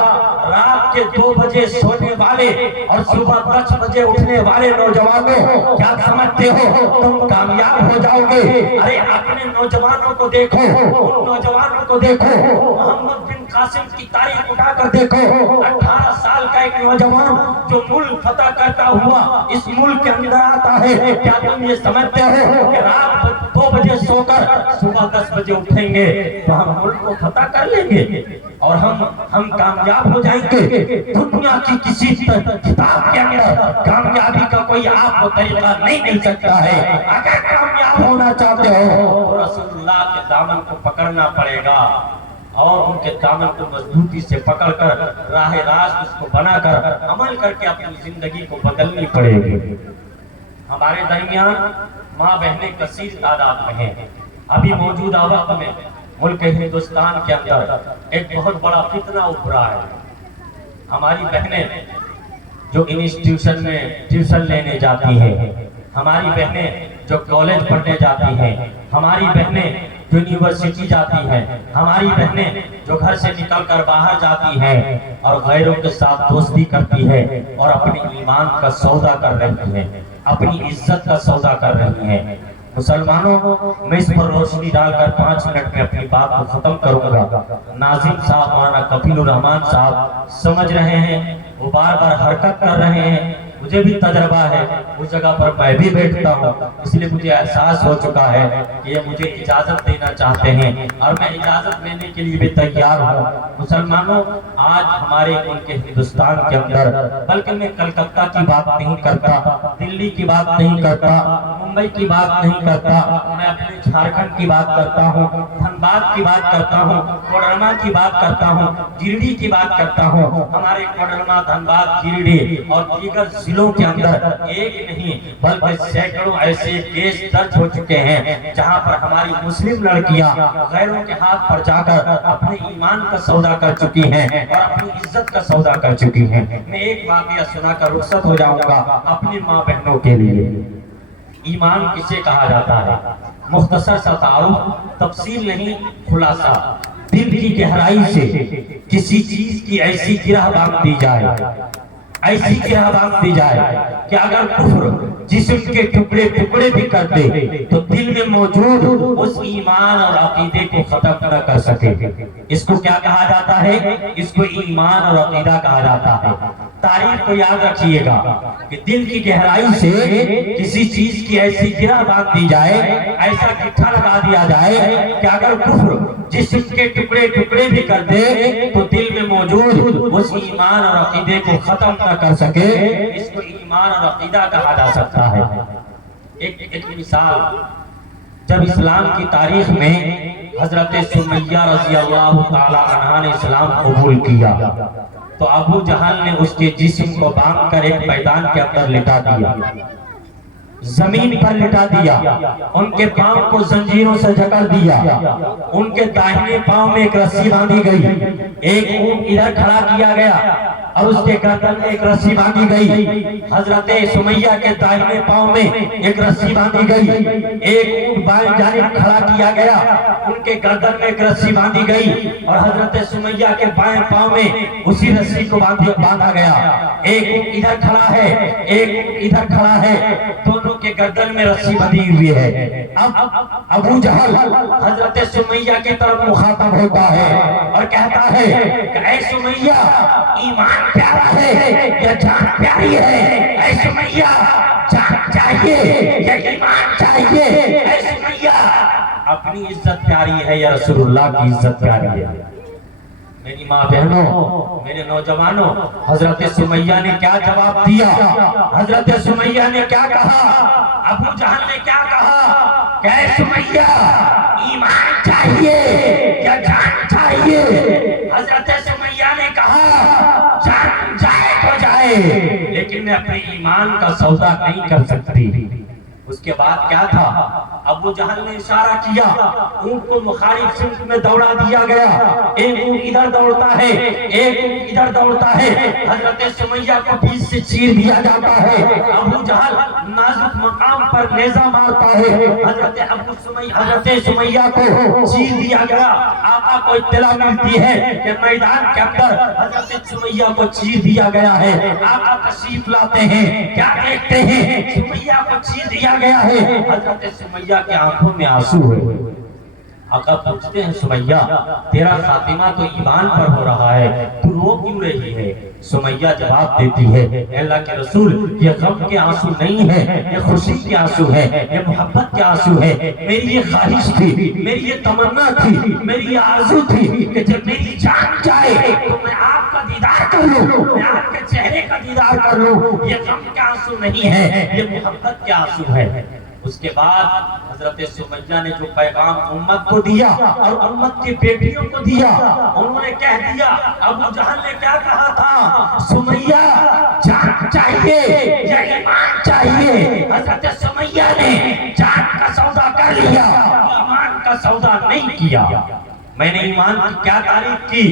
رات کے 2 بجے سونے والے اور صبح 10 بجے اٹھنے والے نوجوانوں، کیا سمجھتے ہو تم کامیاب ہو جاؤ گے؟ ارے اپنے نوجوانوں کو دیکھو، ان نوجوانوں کو دیکھو، محمد بن قاسم کی تاریخ اٹھا کر دیکھو۔ 18 سال کا ایک نوجوان جو ملک فتح کرتا ہوا اس ملک کے اندر آتا ہے، کیا تم یہ سمجھتے ہو کہ رات 2 بجے سو کر صبح 10 بجے اٹھیں گے تو ہم ملک کو فتح کر لیں گے اور ہم کامیاب ہو جائیں گے؟ دنیا کی کسی کتاب کے اندر کامیابی کا کوئی آپ کو طریقہ نہیں مل سکتا ہے۔ اگر کامیاب ہونا چاہتے ہو تو رسول اللہ کے دامن کو پکڑنا پڑے گا اور ان کے دامن کو مضبوطی سے پکڑ کر راہ راست اس کو بنا کر عمل کر کے اپنی زندگی کو بدلنی پڑے گی۔ ہمارے درمیان ماں بہنیں کثیر تعداد میں ہیں۔ ابھی موجودہ وقت میں ملک ہندوستان کے اندر ایک بہت بڑا فتنہ ابھرا ہے۔ ہماری بہنیں جو انسٹیٹیوشن میں ٹیوشن لینے جاتی ہیں، ہماری بہنیں جو کالج پڑھنے جاتی ہیں، ہماری بہنیں جو یونیورسٹی جاتی ہیں، ہماری بہنیں جو گھر سے نکل کر باہر جاتی ہیں اور غیروں کے ساتھ دوستی کرتی ہے اور اپنے ایمان کا سودا کر رہی ہیں، اپنی عزت کا سودا کر رہی ہیں۔ مسلمانوں، میں اس پر روشنی ڈال کر 5 منٹ میں اپنی بات کو ختم کروں گا۔ ناظم صاحب، مولانا کفیل الرحمان صاحب سمجھ رہے ہیں، وہ بار بار حرکت کر رہے ہیں، مجھے بھی تجربہ ہے، اس جگہ پر میں بھی بیٹھتا ہوں، اس لیے مجھے احساس ہو چکا ہے کہ یہ مجھے اجازت دینا چاہتے ہیں اور میں اجازت لینے کے لیے بھی تیار ہوں۔ مسلمانوں، آج ہمارے ملک ہندوستان کے اندر، بلکہ میں کلکتہ کی بات نہیں کرتا، دلی کی بات نہیں کرتا، ممبئی کی بات نہیں کرتا، میں اپنے جھارکھنڈ کی بات کرتا ہوں، دھنباد کی بات کرتا ہوں، کوڈرما کی بات کرتا ہوں، گرڈی کی بات کرتا ہوں۔ ہمارے کوڈرما، دھنباد، گرڈی اور دیگر ضلعوں کے اندر ایک نہیں بلکہ سینکڑوں ایسے کیس درج ہو چکے ہیں جہاں پر ہماری مسلم لڑکیاں غیروں کے ہاتھ پر جا کر اپنے ایمان کا سودا کر چکی ہیں اور اپنی عزت کا سودا کر چکی ہیں۔ میں ایک واقعہ سنا کر رخصت ہو جاؤں گا اپنی ماں بہنوں کے لیے۔ ایمان کسے کہا جاتا ہے؟ مختصر سا تعارف، تفصیل نہیں، خلاصہ۔ دل کی گہرائی سے کسی چیز کی ایسی گرہ باندھ دی جائے، ایسی گرہ باندھ دی جائے کہ اگر کفر جسم کے ٹکڑے ٹکڑے بھی کر دے تو دل میں موجود اس ایمان اور عقیدے کو ختم نہ کر سکے۔ اس کو کیا کہا جاتا ہے؟ اس کو ایمان اور عقیدہ کہا جاتا ہے۔ تاریخ کو یاد رکھیے گا کہ دل کی گہرائی سے کسی چیز کی ایسی گرہ باندھ دی جائے، ایسا گٹھا لگا دیا جائے کہ اگر کفر جسم کے ٹکڑے ٹکڑے بھی کر دے تو دل میں موجود اس ایمان اور عقیدے کو ختم نہ کر سکے۔ اس کو ایمان اور عقیدہ کہا جا سکتا ہے۔ ایک مثال، جب اسلام کی تاریخ میں حضرت سمیہ رضی اللہ تعالی عنہا نے اسلام قبول کیا تو ابو جہل نے اس کے جسم کو باندھ کر ایک میدان کے اندر لٹا دیا، زمین پر لٹا دیا، ان کے پاؤں کو زنجیروں سے جکڑ دیا، ان کے داہنے پاؤں میں ایک رسی باندھی گئی، ایک اونٹ ادھر کھڑا کیا گیا اور اس کے گردن میں ایک رسی باندھی گئی۔ حضرت سمیہ کے داہنے پاؤں میں ایک رسی باندھی گئی، ایک اونٹ بائیں جانب کھڑا کیا گیا، ان کے گردن میں ایک رسی باندھی گئی اور حضرت سمیہ کے بائیں پاؤں میں اسی رسی کو باندھا گیا۔ ایک اونٹ ادھر کھڑا ہے، ایک اونٹ ادھر کھڑا ہے، دونوں کے گردن میں رسی بندھی ہوئی ہے۔ اب ابو جہل حضرت سمیہ کی طرف مخاطب ہوتا ہے اور کہتا ہے کہ اے سمیہ، ایمان پیارا ہے یا جان پیاری ہے؟ اے سمیہ، جان چاہیے یا ایمان چاہیے؟ اے سمیہ، اپنی عزت پیاری ہے یا رسول اللہ کی عزت پیاری ہے؟ میری ماں بہنوں، میرے نوجوانوں، حضرت سمیہ نے کیا جواب دیا؟ حضرت سمیہ نے کیا کہا؟ ابو جہل نے کیا کہا کہ اے سمیہ، ایمان چاہیے یا جان چاہیے؟ حضرت سمیہ نے کہا جان جائے تو جائے لیکن میں اپنے ایمان کا سودا نہیں کر سکتی۔ اس کے بعد کیا تھا؟ ابو جہل نے اشارہ کیا، اونٹ کو مخالف سمت میں دوڑا دیا گیا، ایک اونٹ ادھر دوڑتا ہے، ایک اونٹ ادھر دوڑتا ہے، حضرت سمیہ کو بیچ سے چیر دیا جاتا ہے، ابو جہل نازک مقام پر نیزہ مارتا ہے، حضرت سمیہ کو چیر دیا گیا۔ آقا کو اطلاع ملتی ہے کہ میدان کے اندر حضرت سمیہ کو چیر دیا گیا ہے۔ آقا تشریف لاتے ہیں، کیا دیکھتے ہیں؟ سمیہ کو چیر دیا گیا ہے، حضرت سمیہ کے آنکھوں میں آنسو ہے۔ آقا پوچھتے ہیں سمیہ تیرا خاتمہ تو ایمان پر ہو رہا ہے، تو رو کیوں رہی ہے؟ سمیہ جواب دیتی ہے، اے اللہ کے رسول یہ غم کے آنسو نہیں ہے، یہ خوشی کے آنسو ہے، یہ محبت کے آنسو ہے۔ میری یہ خواہش تھی، میری یہ تمنا تھی، میری یہ آرزو تھی کہ جب میری جان جائے تو میں آپ کا دیدار کر لوں، میں آپ کے چہرے کا دیدار کر لوں۔ یہ غم کے آنسو نہیں ہے، یہ محبت کے آنسو ہے۔ اس کے بعد حضرت سمیہ نے جو پیغام امت کو دیا اور امت کی بیٹیوں کو دیا، انہوں نے کہہ دیا، ابو جہل نے کیا کہا تھا؟ سمیہ جان چاہیے یا ایمان چاہیے؟ حضرت سمیہ نے جان کا سودا کر لیا، ایمان کا سودا نہیں کیا۔ میں نے ایمان کی کیا تعریف کی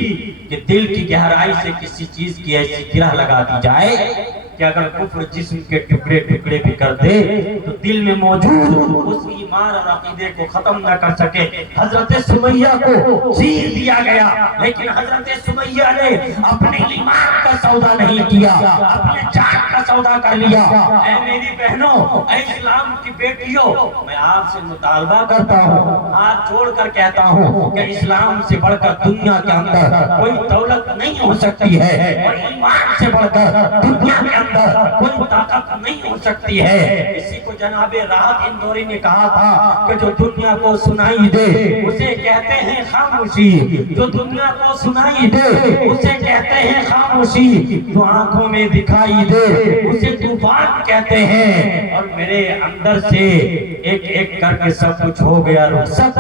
کہ دل کی گہرائی سے کسی چیز کی ایسی گرہ لگا دی جائے کہ اگر کفر جسم کے ٹکڑے ٹکڑے بھی کر دے تو دل میں موجود اس ایمان اور عقیدے کو ختم نہ کر سکے۔ حضرت سمیہ کو چیر دیا گیا، لیکن حضرت سمیہ نے اپنے ایمان کا سودا نہیں کیا، اپنے جان کا سودا کر لیا۔ اے میری بہنوں، اے اسلام کی بیٹیوں، میں آپ سے مطالبہ کرتا ہوں، ہاتھ جوڑ کر کہتا ہوں کہ اسلام سے بڑھ کر دنیا کے اندر کوئی دولت نہیں ہو سکتی ہے، اور ایمان سے بڑھ کر دنیا کے اندر کوئی طاقت نہیں ہو سکتی ہے۔ اسی کو جناب راحت اندوری نے کہا تھا کہ جو دنیا کو سنائی دے اسے کہتے ہیں خاموشی، جو دنیا کو سنائی دے اسے کہتے ہیں خاموشی، جو آنکھوں میں دکھائی دے اسے طوفان کہتے ہیں۔ اور میرے اندر سے ایک ایک کر کے سب کچھ ہو گیا رخصت،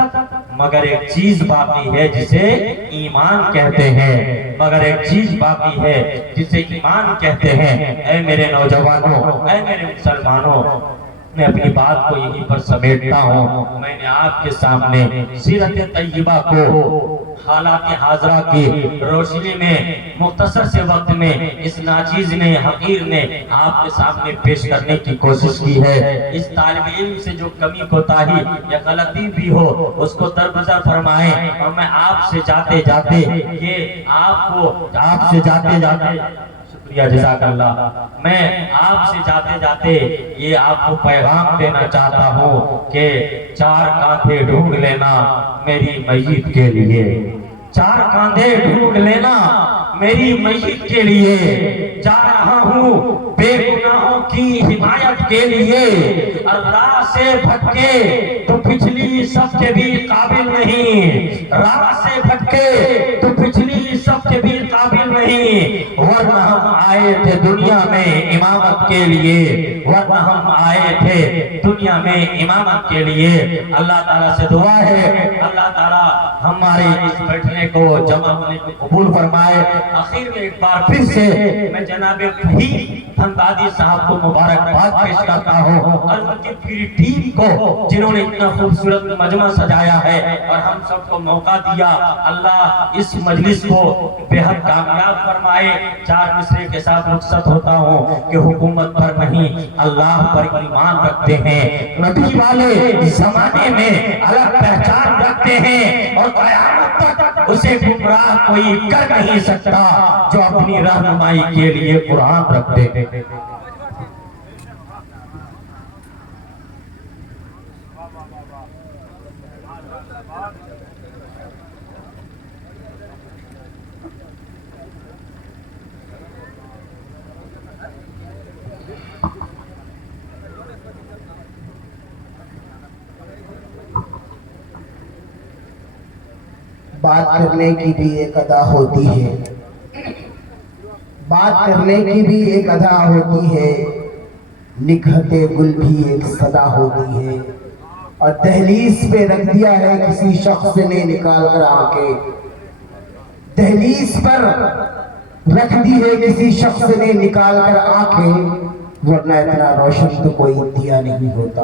مگر ایک چیز باقی ہے جسے ایمان کہتے ہیں، مگر ایک چیز باقی ہے جسے ایمان کہتے ہیں۔ اے میرے نوجوانوں، اے میرے مسلمانوں، میں اپنی بات کو یہیں پر سمیٹتا ہوں۔ میں نے آپ کے سامنے سیرت طیبہ کو حالات حاضرہ کی روشنی میں مختصر سے وقت میں اس ناچیز نے، حقیر نے آپ کے سامنے پیش کرنے کی کوشش کی ہے۔ اس طالب علم سے جو کمی کوتاہی یا غلطی بھی ہو اس کو درگزر فرمائیں، اور میں آپ سے جاتے جاتے شکریہ، جزاک اللہ، میں آپ سے جاتے جاتے یہ آپ کو پیغام دینا چاہتا ہوں کہ 4 کاندھے ڈھونڈ لینا میری میت کے لیے، 4 کاندھے ڈھونڈ لینا میری میت کے لیے، جا رہا ہوں بے گناہوں کی حمایت کے لیے، راہ سے بھٹکے تو پچھلی صف کے بھی قابل نہیں، راہ سے بھٹکے تو پچھلی صف کے بھی قابل نہیں، ورنہ ہم آئے تھے دنیا میں امامت کے لیے، ورنہ ہم آئے تھے دنیا میں امامت کے لیے۔ اللہ تعالیٰ سے دعا ہے اللہ تعالیٰ ہمارے اس بیٹھنے کو، جمع ہونے کو قبول فرمائے۔ آخر میں ایک بار پھر سے میں جناب فہیم دھندادی صاحب کو مبارکباد پیش کرتا ہوں، اور ان کی پوری ٹیم کو جنہوں نے اتنا خوبصورت مجمع سجایا ہے اور ہم سب کو موقع دیا۔ اللہ اس مجلس کو بے حد کامیاب فرمائے۔ 4 مصرے کے ساتھ رخصت ہوتا ہوں کہ حکومت پر نہیں اللہ پر ایمان رکھتے ہیں، نبی والے زمانے میں الگ پہچان رکھتے ہیں، اور قیامت تک اسے گمراہ کوئی کر نہیں سکتا جو اپنی رہنمائی کے لیے قرآن رکھتے ہیں۔ بات کرنے کی بھی ایک ادا ہوتی ہے، بات کرنے کی بھی ایک ادا ہوتی ہے، نکھرتے گل بھی ایک صدا ہوتی ہے، اور دہلیز پہ رکھ دیا ہے کسی شخص نے نکال کر آنکھیں، دہلیز پر رکھ دی ہے کسی شخص نے نکال کر آنکھیں، ورنہ اتنا روشن تو کوئی دیا نہیں ہوتا۔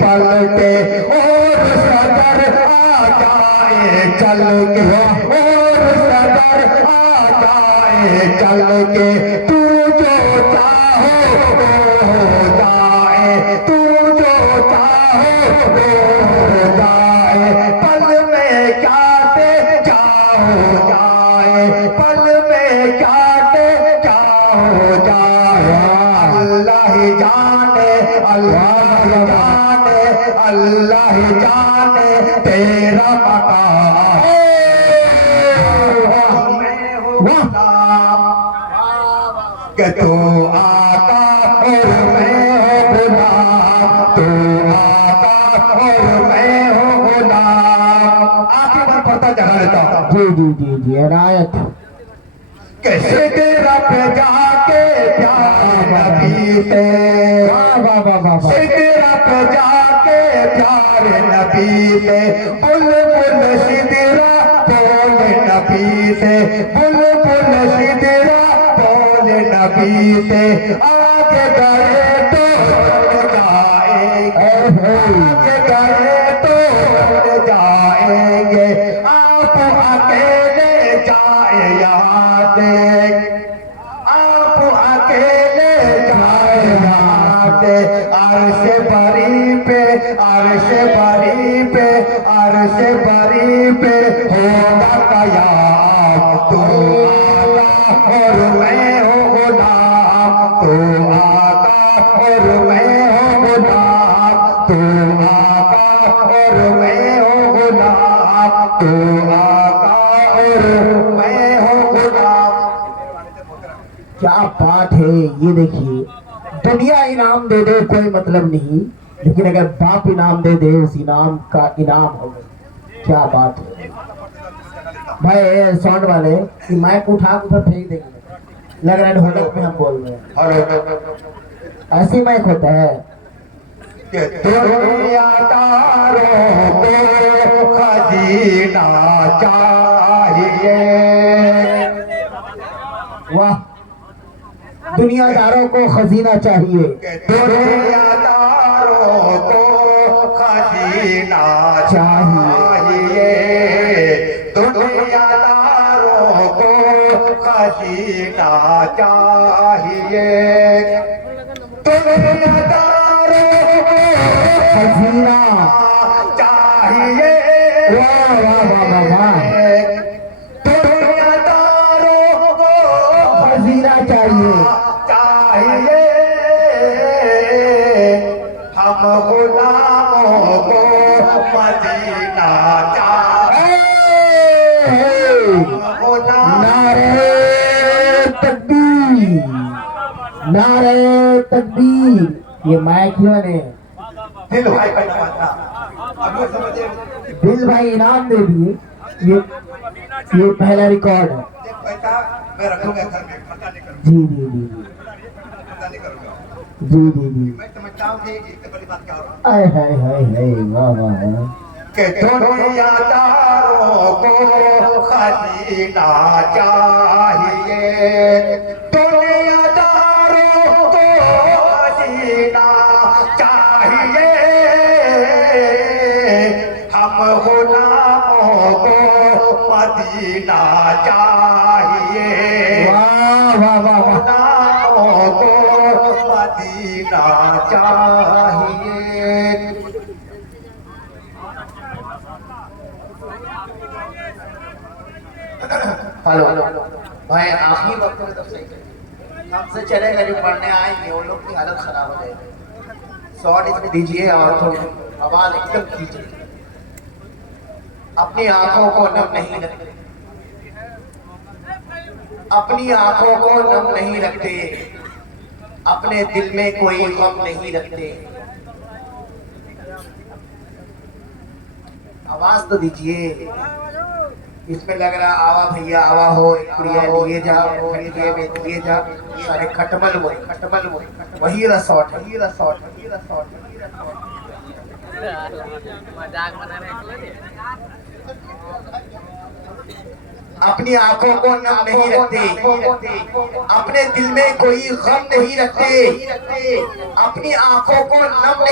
پلٹے اور صدر آ جائے چل کے، اور صدر آ جائے چل کے، تو جو چاہو وہ ہو جائے، تو جو چاہو وہ ہو جائے، پل میں کاٹے چاہو جائے، پل میں کاٹے چاہو جائے، اللہ جانے، اللہ جانے، اللہ جانے تیرا مقام، میں ہوں غلام کہ تو آقا اور میں ہوں غلام، تو آقا اور میں ہوں غلام۔ آخر میں پڑھتا چلا لیتا ہوں، جی عنایت۔ کیسے تیرا پہ جا کے پیار نبی سے، سدرا پہ جا کے پیار نبی سے، بلبل سدرا بول نبی سے، بلبل سدرا بول نبی سے، آگے گئے تو جائیں گے، آگے گئے تو جائیں گے، آپ اکیلے جائے یہاں دیکھ، آپ اکیلے جائے یہاں دیکھ، عرش بری پہ، عرش بری پہ، عرش بری پہ ہوگا قیام، تو آقا اور میں ہوں غلام، تو آقا اور میں ہوں غلام، تو آقا اور میں ہوں غلام، تو آقا اور میں ہوں غلام۔ کیا بات ہے! یہ دیکھیے، دنیا انعام دے دے کوئی مطلب نہیں، لیکن اگر باپ انعام دے دے اس انعام کا انعام ہو گئی۔ کیا بات ہے بھائی! ساؤنڈ والے مائک اٹھا کے ادھر پھینک دیں گے، لگ رہا ہے ڈھولک میں ہم بول رہے ہیں، ایسی مائک ہوتا ہے۔ کہ دنیا داروں کو خزینہ چاہیے، واہ! دنیا داروں کو خزینہ چاہیے، کہ دنیا داروں کو خزینہ چاہیے، دنیا داروں کو خزینہ چاہیے، دنیا داروں کو خزینہ چاہیے، واہ واہ واہ واہ واہ! دنیا داروں کو خزینہ چاہیے، چاہیے، ہم غلاموں کو مدینہ چاہیے، ہم غلام نعرہ تکبیر، نعرہ تکبیر! یہ مائک نے دل بھائی کا نام تھا، اب وہ سمجھے، دل بھائی انعام دے دیے، یہ پہلا ریکارڈ ہے۔ یہ پیسہ میں رکھوں گا گھر میں، خرچہ نہیں کروں جی جی جی جی خرچہ نہیں کروں گا، جی جی جی، میں سمجھتا ہوں کہ اس سے بڑی بات کیا ہو آئے ہائے ہائے ہائے، واہ واہ واہ! کہ دنیا داروں کو خزینہ چاہیے، دنیا داروں کو خزینہ چاہیے، ہم غلاموں کو مدینہ چاہیے، واہ واہ واہ واہ! غلاموں کو مدینہ چاہیے۔ ہلو بھائی، آخری وقت میں تو صحیح ہے، ہم سے چلے گا جو پڑھنے آئیں گے وہ لوگ کی حالت خراب ہو جائے گی۔ سوٹ اس میں دیجیے اور تھوڑی آواز ایک دم کیجیے۔ اپنی آنکھوں کو نم نہیں رکھتے، اپنی آنکھوں کو نم نہیں رکھتے، اپنے دل میں کوئی غم نہیں رکھتے۔ آواز تو دیجیے، اس میں لگ رہا آوا بھیا آوا ہو، کڑیا لیے جا، کھٹیے میں دیے جا، سارے کھٹمل وہی رسوٹ، وہی رسوٹ، وہی رسوٹ۔ اپنی آنکھوں کو نم نہیں رکھتے، اپنے دل میں کوئی غم نہیں رکھتے، اپنی آنکھوں کو نم